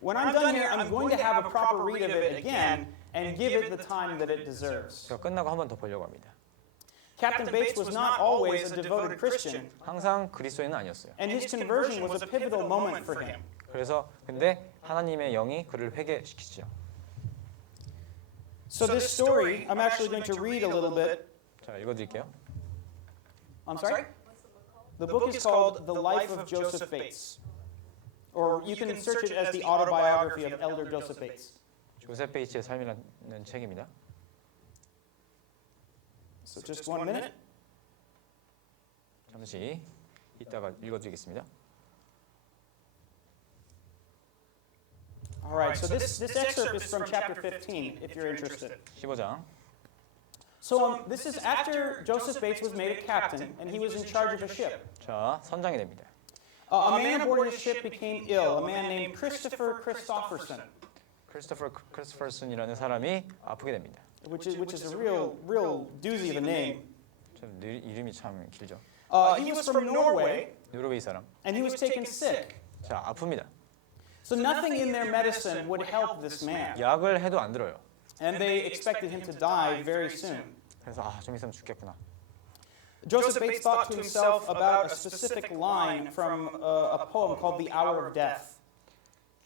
When I'm done here, I'm going to have a proper read of it again and give it the time that it deserves. 제가 끝나고 한 번 더 보려고 합니다. Captain Bates was not always a devoted Christian, 항상 그리스도인은 아니었어요. and his conversion was a pivotal moment for him. 그래서 근데 하나님의 영이 그를 회개시키죠. So this story, I'm actually going to read a little bit. 자, 읽어드릴게요. I'm sorry? The book is called The Life of Joseph Bates. Or you can search it as the autobiography of Elder Joseph Bates. 조셉 베이츠의 삶이라는 책입니다. So just 1 minute. 잠시 이따가 읽어드리겠습니다. All right, so this excerpt is from chapter 15, if you're interested. 15장. So this is after Joseph Bates was made a captain, and he was in charge of a ship. 자, 선장이 됩니다. A man aboard his ship became ill, a man named Christopher Christopherson, 크리스토퍼슨이라는 사람이 아프게 됩니다. which is a real doozy of a name. 좀 이름이 참 길죠. He was from Norway, 노르웨이 사람. and he was taken sick. 자, 아픕니다. So nothing in their medicine would help this man, 약을 해도 안 들어요. and they expected him to die very soon. 그래서 좀 있으면 죽겠구나. Joseph Bates thought to himself about a specific line from a poem called The Hour of Death.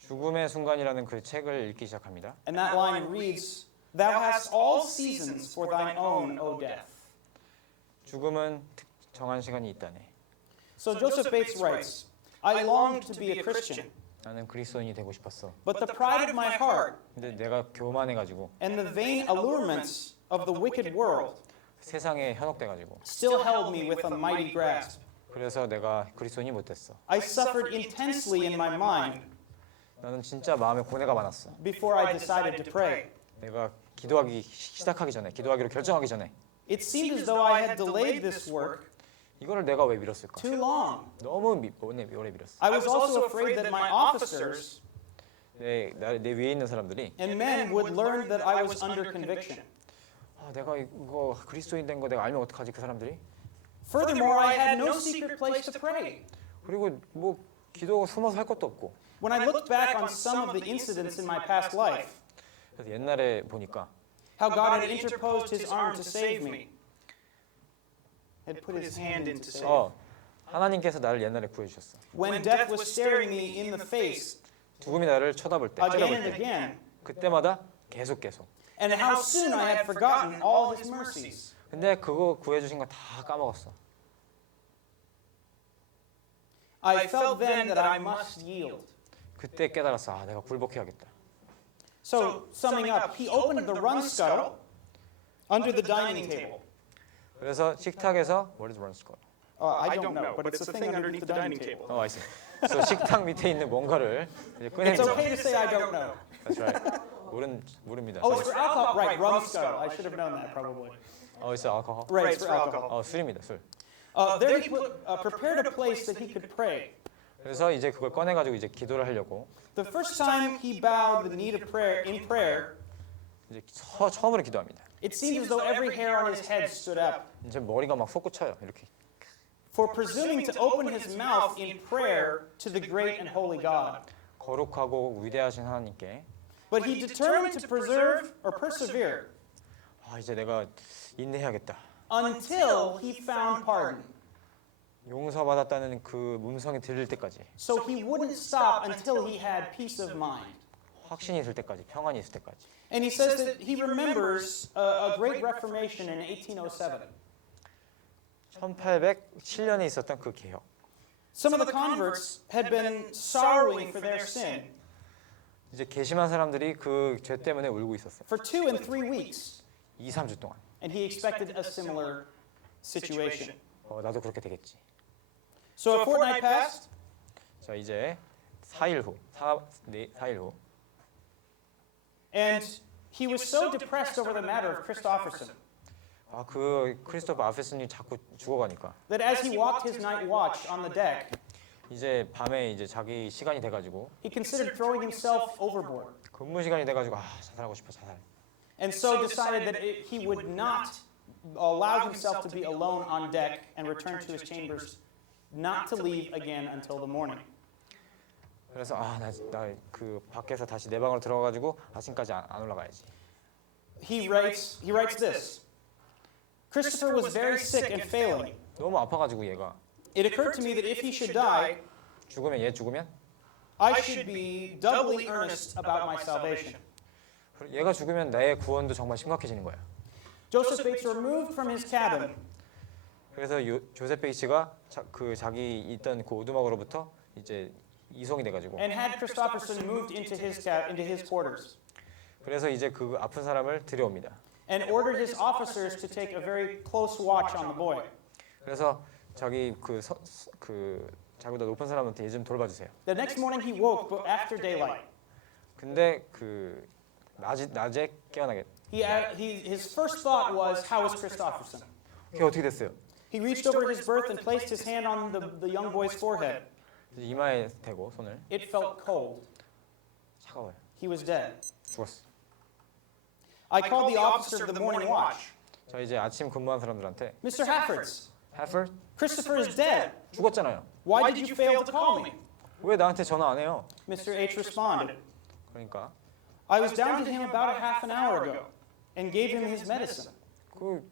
죽음의 순간이라는 그 책을 읽기 시작합니다. And that line reads, Thou hast all seasons for thine own, O death. 죽음은 정한 시간이 있다네. So Joseph Bates writes, I longed to be a Christian, 나는 그리스도인이 되고 싶었어. but the pride of my heart 근데 내가 교만해가지고 and the vain allurements of the wicked world 세상에 현혹돼가지고 still held me with a mighty grasp. 그래서 내가 그리스도인이 못 됐어. I suffered intensely in my mind 나는 진짜 마음에 고뇌가 많았어. before I decided to pray. 내가 기도하기 시작하기 전에, 기도하기로 결정하기 전에 It seemed as though I had delayed this work 이거를 내가 왜 미뤘을까? too long. 너무 오래 미뤘어. I was also afraid that my officers 내 위에 있는 사람들이 and men would learn that I was under conviction. 아, 내가 이거 그리스도인 된 거 내가 알면 어떡하지 그 사람들이? Furthermore, I had no secret place to pray. 그리고 뭐 기도 숨어서 할 것도 없고. When I looked back on some of the incidents in my past life, 그래서 옛날에 보니까 how God had interposed his arm to save me, had put his hand in to save me. 하나님께서 나를 옛날에 구해주셨어. When death was staring me in the face 죽음이 나를 쳐다볼 때, again 째려볼 and 때, again, 그때마다 계속. and how soon I had forgotten all his mercies. 근데 그거 구해주신 거 다 까먹었어. I felt then that I must yield. 그때 깨달았어. 아, 내가 굴복해야겠다. So, summing up, he opened the run scuttle under the dining table. 그래서 식탁에서 what is run scuttle? I don't know, but it's the thing underneath the dining table. I see. 그래서 식탁 밑에 있는 뭔가를 이제 It's 꺼내면서. okay to say I don't know. That's right. 모릅니다. Oh, it's for alcohol. Right, rum scuttle. I should have known that probably. It's alcohol. Right, it's for alcohol. 술입니다, 술. There he prepared a place that he could pray. 그래서 이제 그걸 꺼내가지고 이제 기도를 하려고 The first time he bowed the knee to prayer in prayer, 이제 처음으로 기도합니다. it seemed as though every hair on his head stood up. 이제 머리가 막 솟구쳐요, 이렇게. For presuming to open his mouth in prayer to the great and holy God. 거룩하고 위대하신 하나님께. But he determined to preserve or persevere 아, 이제 내가 인내해야겠다. until he found pardon. 용서받았다는 그 음성이 들릴 때까지, So he wouldn't stop until he had peace of mind. 확신이 있을 때까지, 평안이 있을 때까지. And he says that he remembers a great reformation in 1807. 1807년에 있었던 그 개혁. Some of the converts had been sorrowing for their sin 이제 개심한 사람들이 그 죄 때문에 울고 있었어요. for 2 and 3 weeks, 2, 3주 동안. and he expected a similar situation. 나도 그렇게 되겠지. So a fortnight passed, 자, 이제 4일 후, 4일 후. and he was so depressed over the matter of Christopherson 아, 그 크리스토퍼 아페슨이 자꾸 죽어가니까 that as he walked his night watch on the deck, 이제 밤에 이제 자기 시간이 돼가지고 he considered throwing himself overboard, 근무 시간이 돼가지고 자살하고 싶어 자살. and so decided that he would not allow himself to be alone on deck and return to his chambers, not to leave again until the morning. 그래서 나 그 밖에서 다시 내 방으로 들어가가지고 아침까지 안 올라가야지. He writes this. Christopher was very sick and failing. 너무 아파가지고 얘가 It occurred to me that if he should die, 얘 죽으면 I should be doubly earnest about my salvation. 얘가 죽으면 내 구원도 정말 심각해지는 거야. Joseph Bates removed from his cabin 그래서 조셉 베이츠가 자기 있던 그 오두막으로부터 이제 이송이 돼가지고 and had Christopherson moved into his quarters 그래서 이제 그 아픈 사람을 들여옵니다. and ordered his officers to take a very close watch on the boy. 그래서 자기 자기보다 높은 사람한테 얘 좀 돌봐주세요. The next morning he woke after daylight. 근데 낮에 깨어나게. His first thought was, how is Christopherson? 그게 어떻게 됐어요? He reached over his berth and placed his hand on the young boy's forehead. 이마에 대고 손을. It felt cold. 차가워요. He was dead. 죽었어. I called the officer of the morning watch. 자, 이제 아침 근무한 사람들한테 Mr. Haffords, Hafford? Christopher is dead. 죽었잖아요. Why did you fail to call me? 왜 나한테 전화 안 해요? Mr. H responded, 그러니까 I was down to him about a half an hour ago and gave him his medicine. 그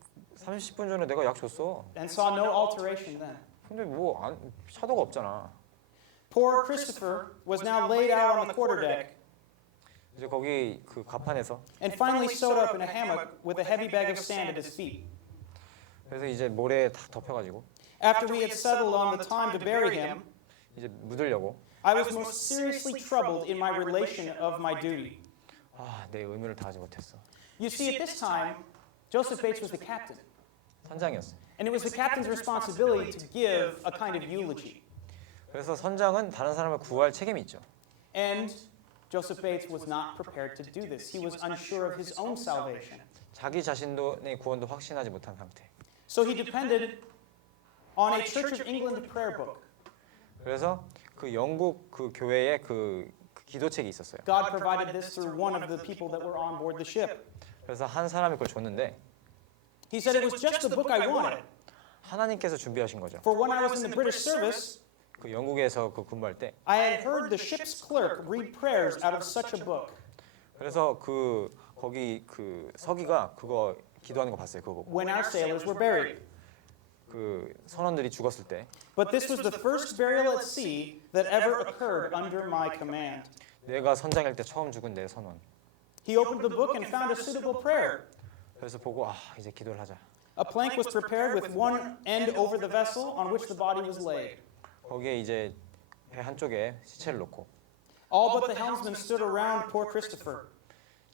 30분 전에 내가 약 줬어. and saw no alteration then. 근데 뭐 차도가 없잖아. Poor Christopher was now laid out on the quarterdeck 이제 거기 그 갑판에서 and finally sewed up in a hammock with a heavy bag of sand at his feet. 그래서 이제 모래에 다 덮여가지고 After we had settled on the time to bury him, 이제 묻으려고 I was most seriously troubled in my relation of my duty. 내 의무를 다하지 못했어. You see, at this time, Joseph Bates was the captain, 선장이었어. and it was the captain's responsibility to give a kind of eulogy. 그래서 선장은 다른 사람을 구할 책임이 있죠. And Joseph Bates was not prepared to do this. He was unsure of his own salvation. 자기 자신의 구원도 확신하지 못한 상태. So he depended on a Church of England prayer book. 그래서 그 영국 그 교회에 그 기도책이 있었어요. God provided this through one of the people that were on board the ship. 그래서 한 사람이 그걸 줬는데 He said it was just the book I wanted. 하나님께서 준비하신 거죠. For when I was in the British service, 그 영국에서 그 근무할 때 I had heard the ship's clerk read prayers out of such a book. 그래서 그 거기 그 서기가 그거 기도하는 거 봤어요. 그거 보고 When our sailors were buried. 그 선원들이 죽었을 때 But this was the first burial at sea that ever occurred under my command. 내가 선장일 때 처음 죽은 내 선원. He opened the book and found a suitable prayer. 그래서 보고 이제 기도를 하자. A plank was prepared with one end over the vessel on which the body was laid. 거기에 이제 배 한쪽에 시체를 놓고 All but the helmsmen stood around poor Christopher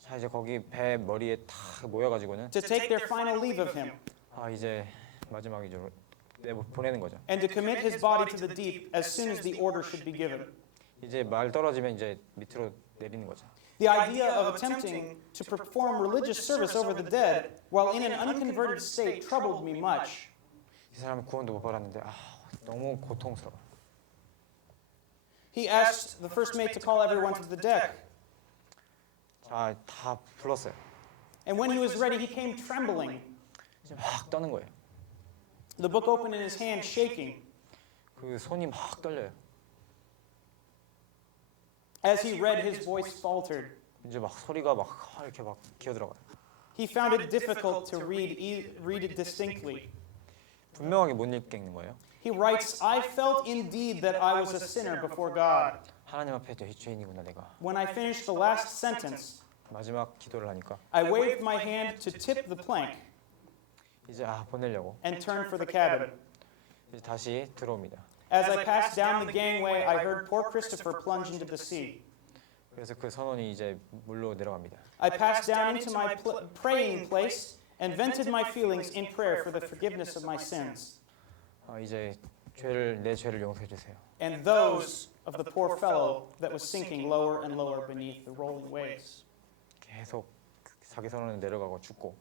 자 이제 거기 배 머리에 탁 모여가지고는 to take their final leave of him 이제 마지막이죠. 보내는 거죠. and to commit his body to the deep as soon as the order should be given. 이제 말 떨어지면 이제 밑으로 내리는 거죠. The idea of attempting to perform religious service over the dead while in an unconverted state troubled me much. 이 사람은 구원도 못 받았는데 너무 고통스러워. He asked the first mate to call everyone to the deck. 자, 다 불렀어요. And when he was ready, he came trembling. 이제 막 떠는 거예요. The book opened in his hand, shaking. 그 손이 막 떨려요. As he read, his voice faltered. 이제 막 소리가 막 이렇게 막 기어들어가요. He found it difficult to read it distinctly. 분명하게 못 읽겠는 거예요. He writes, I felt indeed that I was a sinner before God. 하나님 앞에 죄인이구나 내가. When I finished the last sentence, 마지막 기도를 하니까 I waved my hand to tip the plank 이제 보내려고 and turned for the cabin. 이제 다시 들어옵니다. As I passed down the gangway, I heard poor Christopher plunge into the sea. 그래서 그 선원이 이제 물로 내려갑니다. I passed down into my praying place and vented my feelings in prayer for the forgiveness of my sins 이제 내 죄를 용서해 주세요. and those of the poor fellow that was sinking lower and lower beneath the rolling waves. 계속 자기 선원은 내려가고 죽고.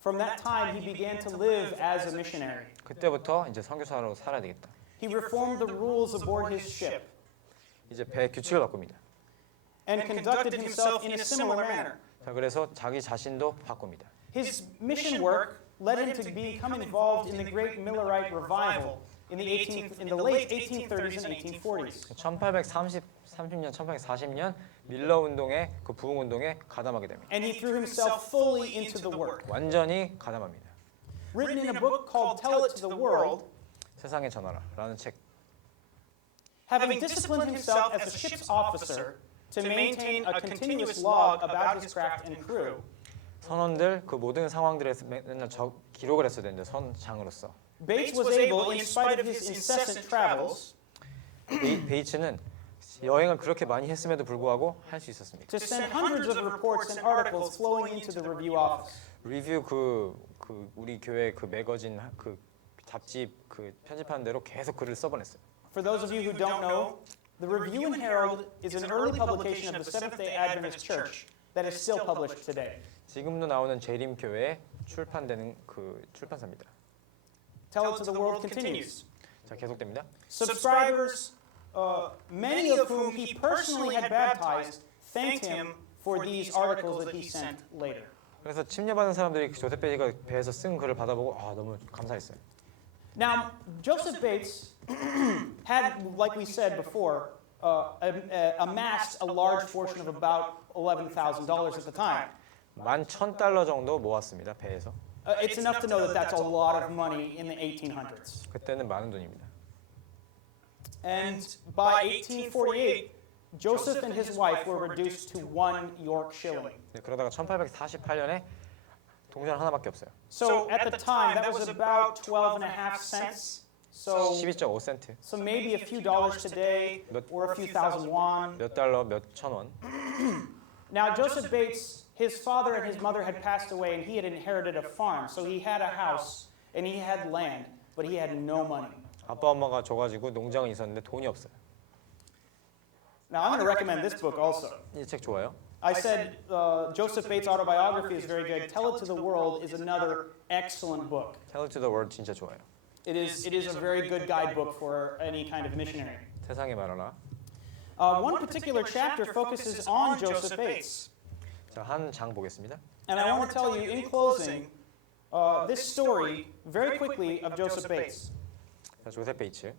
From that time, he began to live as a missionary. 그때부터 이제 선교사로 살아야 되겠다. He reformed the rules aboard his ship 이제 배 규칙을 바꿉니다. and conducted himself in a similar manner. 자, 그래서 자기 자신도 바꿉니다. His mission work led him to become involved in the Great Millerite Revival in the late 1830s and 1840s. 1830년, 1840년 밀러 운동의 그 부흥 운동에 가담하게 됩니다. And he threw himself fully into the work. 완전히 가담합니다. Written in a book called Tell It to the World, 세상에 전하라라는 책. having disciplined himself as a ship's officer to maintain a continuous log about his craft and crew, 선원들 그 모든 상황들에 맨날 기록을 했어야 되는데 선장으로서 Bates was able, in spite of his incessant travels, 베이츠는 여행을 그렇게 많이 했음에도 불구하고 할 수 있었습니다. to send hundreds of reports and articles flowing into the review office. 리뷰 그 우리 교회 그 매거진 그 잡지 그 편집하는 대로 계속 글을 써보냈어요. For those of you who don't know, the Review and Herald is an early publication of the Seventh-day Adventist Church that is still published today. 지금도 나오는 재림 교회에 출판되는 그 출판사입니다. Tell It to the World continues. 자, 계속됩니다. Subscribers, many of whom he personally had baptized, thanked him for these articles that he sent later. 그래서 침례받은 사람들이 조셉 베이츠가 배에서 쓴 글을 받아보고 너무 감사했어요. Now, Joseph Bates had, like we said before, amassed a large fortune of about $11,000 at the time. $11,000 정도 모았습니다. 배에서. It's enough to know that that's a lot of money in the 1800s. 그때는 많은 돈입니다. And by 1848, Joseph and his wife were reduced to 1 York shilling. 네, 그러다가 1848년에 동전 하나밖에 없어요. So at the time, that was about 12 and a half cents. So 12.5센트. So maybe a few dollars today or a few thousand won. 몇 달러, 몇 천 원. Now Joseph Bates, his father and his mother had passed away and he had inherited a farm. So he had a house and he had land, but he had no money. 아빠 엄마가 줘가지고 농장은 있었는데 돈이 없어요. Now I'm going to recommend this book also. 이 책 좋아요. I said Joseph Bates' autobiography is very good. Tell It to the World is another excellent book. Tell It to the World 진짜 좋아요. It is a very good guidebook for any kind of missionary. 세상에 말하라. One particular chapter focuses on Joseph Bates. 자, 한 장 보겠습니다. And I want to tell you in closing this story very quickly of Joseph Bates. 자, 조셉 베이츠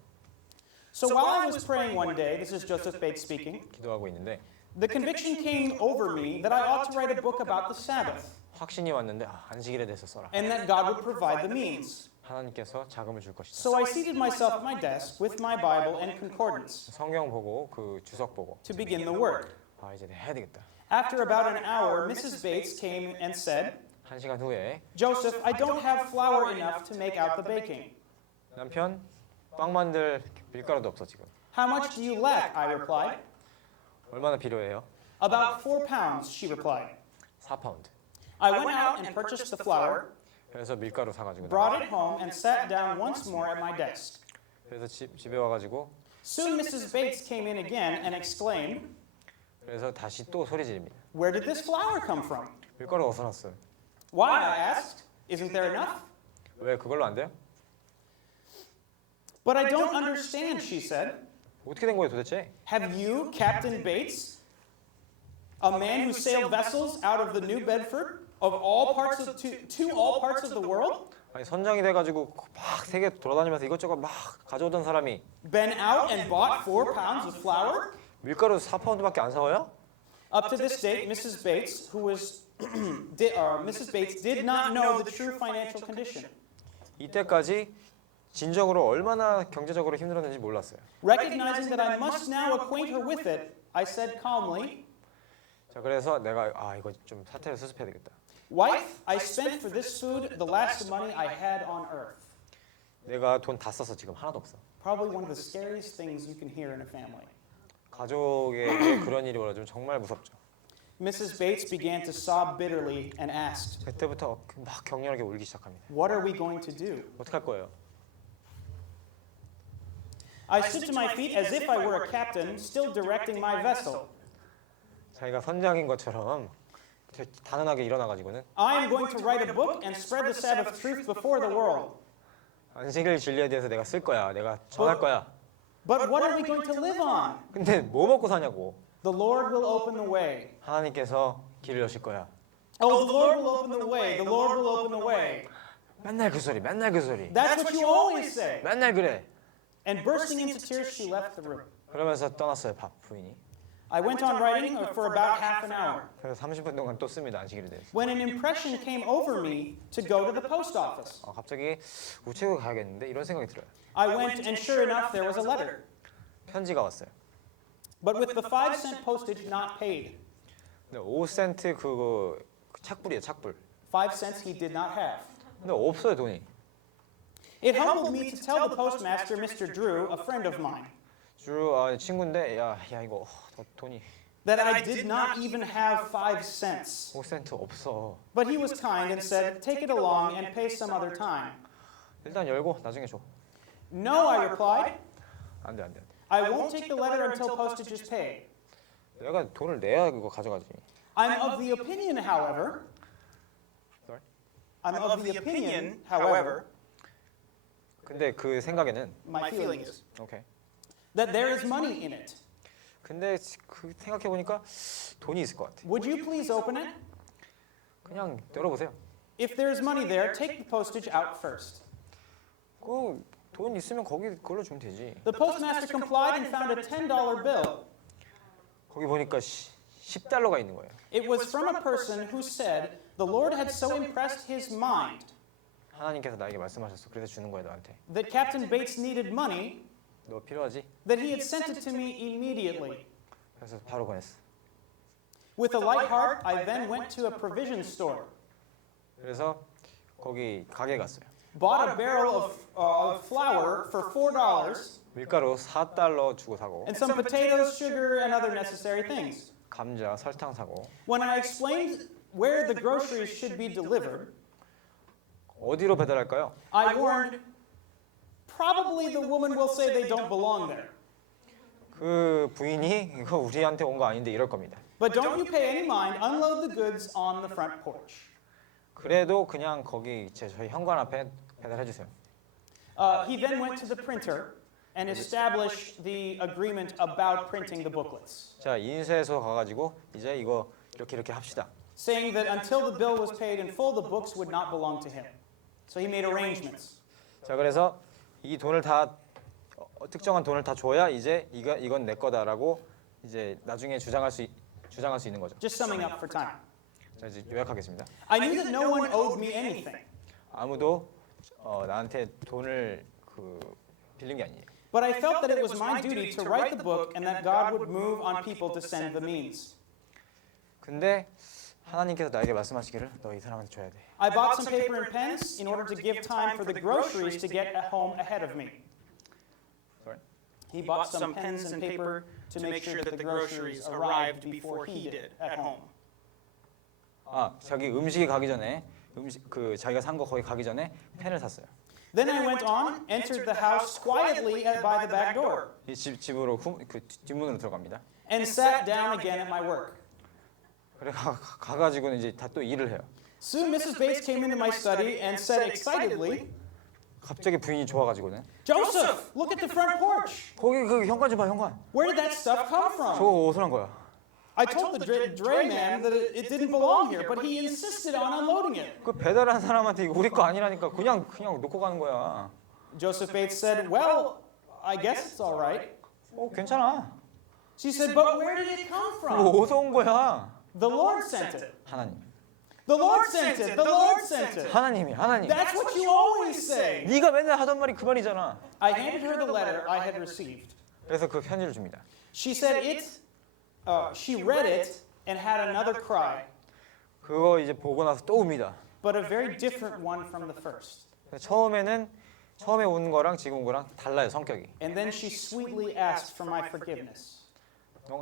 So while I was praying one day, this is Joseph Bates speaking, 기도하고 있는데 the conviction came over me that I ought to write a book about the Sabbath 확신이 왔는데 안식일에 대해서 써라. and that God would provide the means. 하나님께서 자금을 줄 것이다. So I seated myself at my desk with my Bible and concordance 성경 보고 그 주석 보고 to begin the work. 아 이제 해야 되겠다. After about an hour, Mrs. Bates came and said, 한 시간 후에 Joseph, I don't have flour enough to make out the baking. 남편 빵 만들 밀가루도 없어 지금. How much do you lack? I replied. 얼마나 필요해요? About 4 pounds, she replied. 4파운드. I went out and purchased the flour, 그래서 밀가루 사가지고 brought it home, and sat down once more at my desk. 그래서 집에 와가지고 Soon Mrs. Bates came in again and exclaimed, 그래서 다시 또 소리 지릅니다. Where did this flour come from? 밀가루 어디서 났어요? Why? I asked. Isn't there enough? 왜 그걸로 안 돼요? But I don't understand, she said. 어떻게 된 거예요 도대체? Have you, Captain Bates, a man who sailed vessels out of the New Bedford, of all parts of to all parts of the world, 아니 선장이 돼가지고 막 세계 돌아다니면서 이것저것 막 가져오던 사람이 been out and bought 4 pounds of flour? 밀가루 4파운드밖에 안 사와요? Up to this date, Mrs. Bates, Mrs. Bates did not know the true financial condition. 이때까지 진정으로 얼마나 경제적으로 힘들었는지 몰랐어요. Recognizing that I must now acquaint her with it, I said calmly, 자 그래서 내가 이거 좀 사태를 수습해야 되겠다. Wife, I spent for this food the last money I had on earth. 내가 돈 다 썼어 지금 하나도 없어. Probably one of the scariest things you can hear in a family. 가족에게 그런 일이 벌어지면 정말 무섭죠. Mrs. Bates began to sob bitterly and asked, 그때부터 막 격렬하게 울기 시작합니다. What are we going to do? 어떡할 거예요? I stood to my feet as if I were a captain, still directing my vessel. 자기가 선장인 것처럼 단언하게 일어나가지고는 I am going to write a book and spread the Sabbath truth before the world. 안식일 진리에 대해서 내가 쓸 거야. 내가 전할 거야. But what are we going to live on? 근데 뭐 먹고 사냐고. The Lord will open the way. 하나님께서 길을 여실 거야. Oh, the Lord will open the way. The Lord will open the way. 맨날 그 소리, 맨날 그 소리. That's what you always say. 맨날 그래. And bursting into tears, she left the room. 그러면서 떠났어요, 부인이. I went on writing for about half an hour. 그래서 30분 동안 또 씁니다, 안식일에 대해서. When an impression came over me to go to the post office. 갑자기 우체국 가야겠는데 이런 생각이 들어요. I went and sure enough there was a letter. 편지가 왔어요. But with the 5-cent postage not paid. 근데 5센트 그거 착불이에요, 착불. 5 cents he did not have. 근데 없어요, 돈이. It humbled me to tell the postmaster, Mr. Drew, a friend of mine, 주 친구인데 야 이거 돈이 that I did not even have 5 cents. 5센트 없어. But he was kind and said, take it along and pay some other time. 일단 열고 나중에 줘. No, I replied. 안 돼. I won't take the letter until postage is paid. 내가 돈을 내야 그거 가져가지. I'm of the opinion, however. Sorry? I'm of the opinion, however. 근데 그 생각에는 My feeling is 오케이. that there is money in it. 근데 그 생각해 보니까 돈이 있을 것 같아. Would you please open it? 그냥 열어보세요. If there is money there, take the postage out first. 그 돈 있으면 거기 그걸로 주면 되지. The postmaster complied and found a $10 bill. 거기 보니까 $10가 있는 거예요. It was from a person who said, "The Lord had so impressed his mind 하나님께서 나에게 말씀하셨어. 그래서 주는 거야 너한테. that Captain Bates needed money, 너 필요하지? that he had sent it to me immediately." 그래서 바로 보냈어. With a light heart, I then went to a provision store, 그래서 거기 가게 갔어요. bought a barrel of flour for $4, 밀가루 $4 주고 사고 and some potatoes, sugar, and other necessary things. 감자, 설탕 사고. When I explained where the groceries should be delivered, 어디로 배달할까요? I warned, probably the woman will say they don't belong there. 그 부인이 이거 우리한테 온 거 아닌데 이럴 겁니다. But don't you pay any mind, unload the goods on the front porch. 그래도 그냥 거기 저희 현관 앞에 배달해 주세요. He then went to the printer and established the agreement about printing the booklets, 자, 인쇄소 가가지고 이제 이거 이렇게 합시다. saying that until the bill was paid in full, the books would not belong to him. So he made arrangements. 자, 그래서 이 돈을 다 특정한 돈을 다 줘야 이제 이건 내 거다라고 이제 나중에 주장할 수 있는 거죠. Just summing up for time. 자, 이제 요약하겠습니다. I knew that no one owed me anything, 아무도 나한테 돈을 빌린 게 아니에요. but I felt that it was my duty to write the book and that God would move on people to send the means. 근데 하나님께서 나에게 말씀하시기를 너 이 사람한테 줘야 돼. I bought some paper and pens in order to give time for the groceries to get home ahead of me. Sorry? He bought some pens and paper to make sure that the groceries arrived before he did at home. 자기 음식이 가기 전에 자기가 산 거 거기 가기 전에 펜을 샀어요. Then I went on, entered the house quietly by the back door, 이 집으로 뒷문으로 들어갑니다. and sat down again at my work. 그래 가가지고는 이제 다 또 일을 해요. Soon Mrs. Bates came into my study and said excitedly, 갑자기 부인이 좋아가지고는 "Joseph, look at the front porch. 거기 그 현관 좀 봐 현관. Where did that stuff come from?" 저거 어디서 난 거야? I told the dray man that it didn't belong here, but he insisted on unloading it. 그 배달한 사람한테 이거 우리 거 아니라니까 그냥 놓고 가는 거야. Joseph Bates said, "Well, I guess it's all right." 괜찮아. She said, "But where did it come 이거 from?" 어디서 온 거야? The Lord sent it. 하나님. The Lord sent it. The Lord sent it. 하나님. That's what you always say. 네가 맨날 하던 말이 그 말이잖아. I handed her the letter I had received. 그래서 그 편지를 줍니다. She said she read it and had another cry, 그거 이제 보고 나서 또 웁니다. but a very different one from the first. 처음에 온 거랑 지금 온 거랑 달라요 성격이. And then she sweetly asked for my forgiveness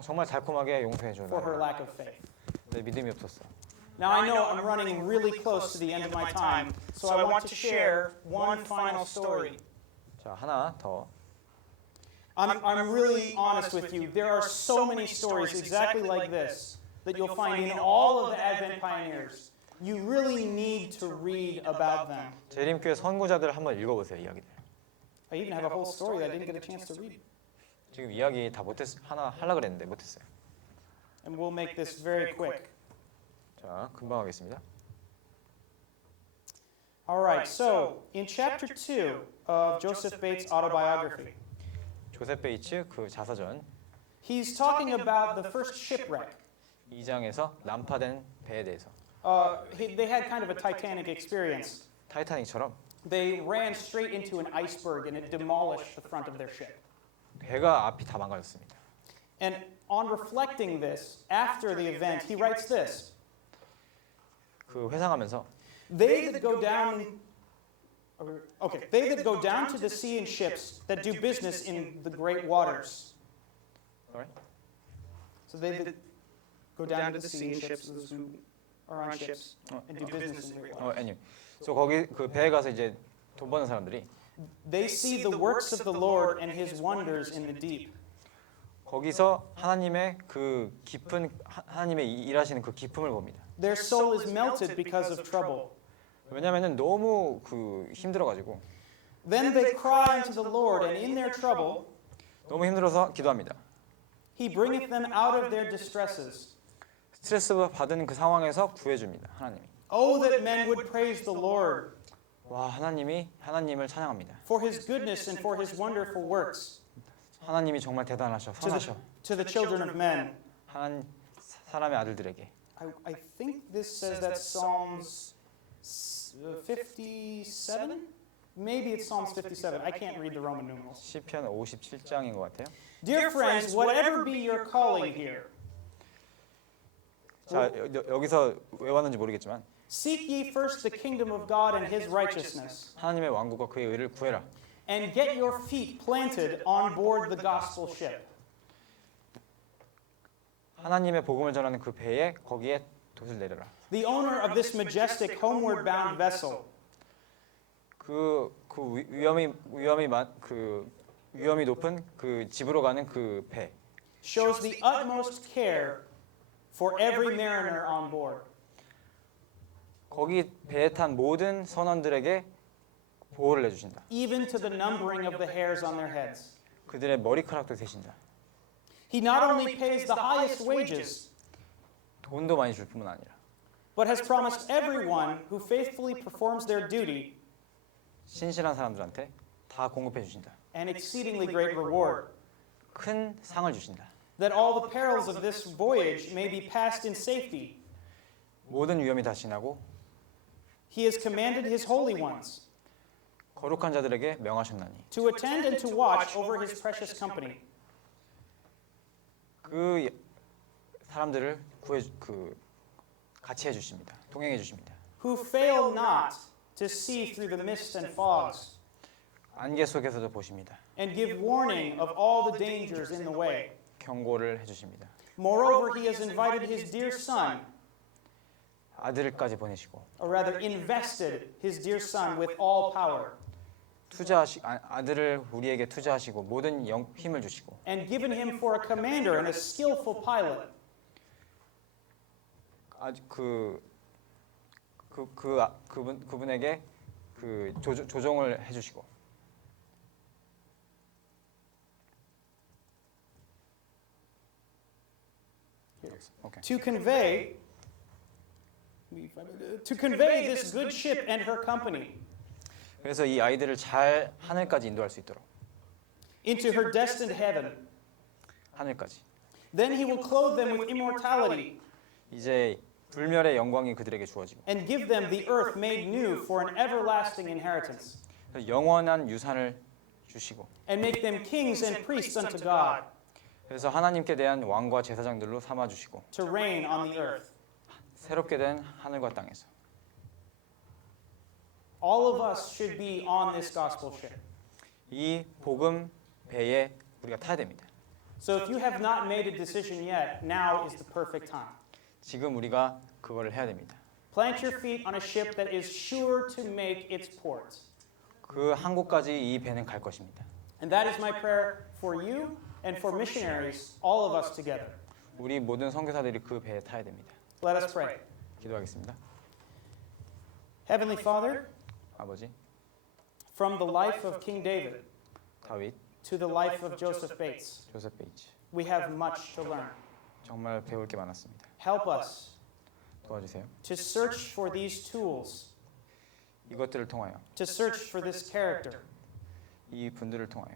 정말 달콤하게 용서해 for her 줘요. lack of faith. 내 믿음이 없었어. Now I know I'm running really close to the end of my time, so I want to share one final story. 자, 하나 더. I'm really honest with you. There are so many stories exactly like this that you'll find in all of the Advent pioneers. You really need to read about them. 재림교회 선구자들 한번 읽어보세요 이야기들. I even have a whole story that I didn't get a chance to read. 지금 이야기 다 하나 하려고 그랬는데 못했어요. And we'll make this very quick. 자, 금방 하겠습니다. All right, so in chapter 2 of Joseph Bates' autobiography, 조셉 베이츠 그 자서전 he's talking about the first shipwreck. 2장에서 난파된 배에 대해서 They had kind of a Titanic experience. 타이타닉처럼 They ran straight into an iceberg and it demolished the front of their ship. 배가 앞이 다 망가졌습니다. And on reflecting this, after the event, he writes this. 그 회상하면서 They that go down to the sea in ships that do business in the great waters. Sorry? So they that go down to the sea in ships, those who are on ships and do business in great waters. anyway. 그래서 거기 그 배에 가서 이제 돈 버는 사람들이 They see the works of the Lord and his wonders in the deep. 거기서 하나님의 그 깊은 하나님의 일하시는 그 기쁨을 봅니다. Their soul is melted because of trouble. 왜냐면은 너무 그 힘들어가지고 Then they cry unto the Lord, and in their trouble, 너무 힘들어서 기도합니다. he bringeth them out of their distresses. 스트레스 받은 그 상황에서 구해줍니다. 하나님이. Oh, that men would praise the Lord 와, 하나님을 찬양합니다. for his goodness and for his wonderful works 하나님이 정말 대단하셔, 선하셔. to the children of men. 사람의 아들들에게. I think this says that Psalms 57? Maybe it's Psalms 57. I can't read the Roman numerals. 시편 57장인 것 같아요. Dear friends, whatever be your calling here, 자, 여기서 왜 왔는지 모르겠지만 seek ye first the kingdom of God and his righteousness, 하나님의 왕국과 그의 의를 구해라. and get your feet planted on board the gospel ship. 하나님의 복음을 전하는 그 배에 거기에 돛을 내려라. The owner of this majestic homeward bound vessel 그 위험이 높은 그 집으로 가는 그 배. shows the utmost care for every mariner on board. 거기 배에 탄 모든 선원들에게 보호를 해주신다. Even to the numbering of the hairs on their heads. 그들의 머리카락도 세신다. He not only pays the highest wages, 돈도 많이 줄 뿐만 아니라 but has promised everyone who faithfully performs their duty 신실한 사람들한테 다 공급해 주신다. an exceedingly great reward, 큰 상을 주신다. that all the perils of this voyage may be passed in safety. 모든 위험이 다 지나고 He has commanded his holy ones 거룩한 자들에게 명하셨나니 to attend and to watch over his precious company. 그 사람들을 같이 해주십니다. 동행해 주십니다. Who fail not to see through the mists and fogs, 안개 속에서도 보십니다. and give warning of all the dangers in the way. 경고를 해주십니다. Moreover, he has invited his dear son, 아들까지 보내시고 or rather invested his dear son with all power, 아들을 우리에게 투자하시고 모든 힘을 주시고 and given him for a commander and a skillful pilot. 아주 그분에게 조종을 해주시고 okay. To convey this good ship and her company 그래서 이 아이들을 잘 하늘까지 인도할 수 있도록 into her destined heaven. 하늘까지 Then he will clothe them with immortality 이제 불멸의 영광이 그들에게 주어지고 and give them the earth made new for an everlasting inheritance, 영원한 유산을 주시고 and make them kings and priests unto God, 그래서 하나님께 대한 왕과 제사장들로 삼아 주시고 to reign on the earth. 새롭게 된 하늘과 땅에서 All of us should be on this gospel ship. 이 복음 배에 우리가 타야 됩니다. So if you have not made a decision yet, now is the perfect time. 지금 우리가 그거를 해야 됩니다. Plant your feet on a ship that is sure to make its port. 그 항구까지 이 배는 갈 것입니다. And that is my prayer for you and for missionaries, all of us together. 우리 모든 선교사들이 그 배에 타야 됩니다. Let us pray. 기도하겠습니다. Heavenly Father, 아버지, from the life of King David 다윗, to the life of Joseph Bates, 조셉 베이지 we have much to learn. 정말 배울 게 많았습니다. Help us 도와주세요. to search for these tools, 이것들을 통하여 to search for this character, 이 분들을 통하여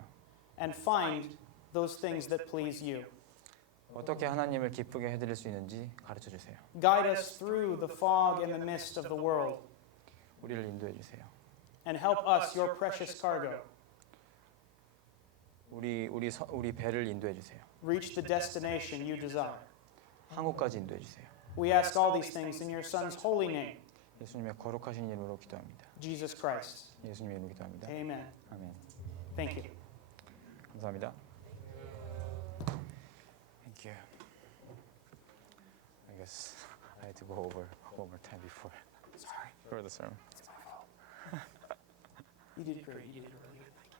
and find those things that please you. 어떻게 하나님을 기쁘게 해드릴 수 있는지 가르쳐 주세요. Guide us through the fog and the mist of the world, 우리를 인도해 주세요. and help us, your precious cargo, 우리 배를 인도해 주세요. reach the destination you desire. 항구까지 인도해 주세요. We ask all these things in your Son's holy name, 예수님의 거룩하신 이름으로 기도합니다. Jesus Christ. 예수님의 이름으로 기도합니다. Amen. 아멘. Thank you. 감사합니다. Thank you. I guess I had to go over one more time before. Sorry, For the sermon. it's my fault. You did great. You did really good.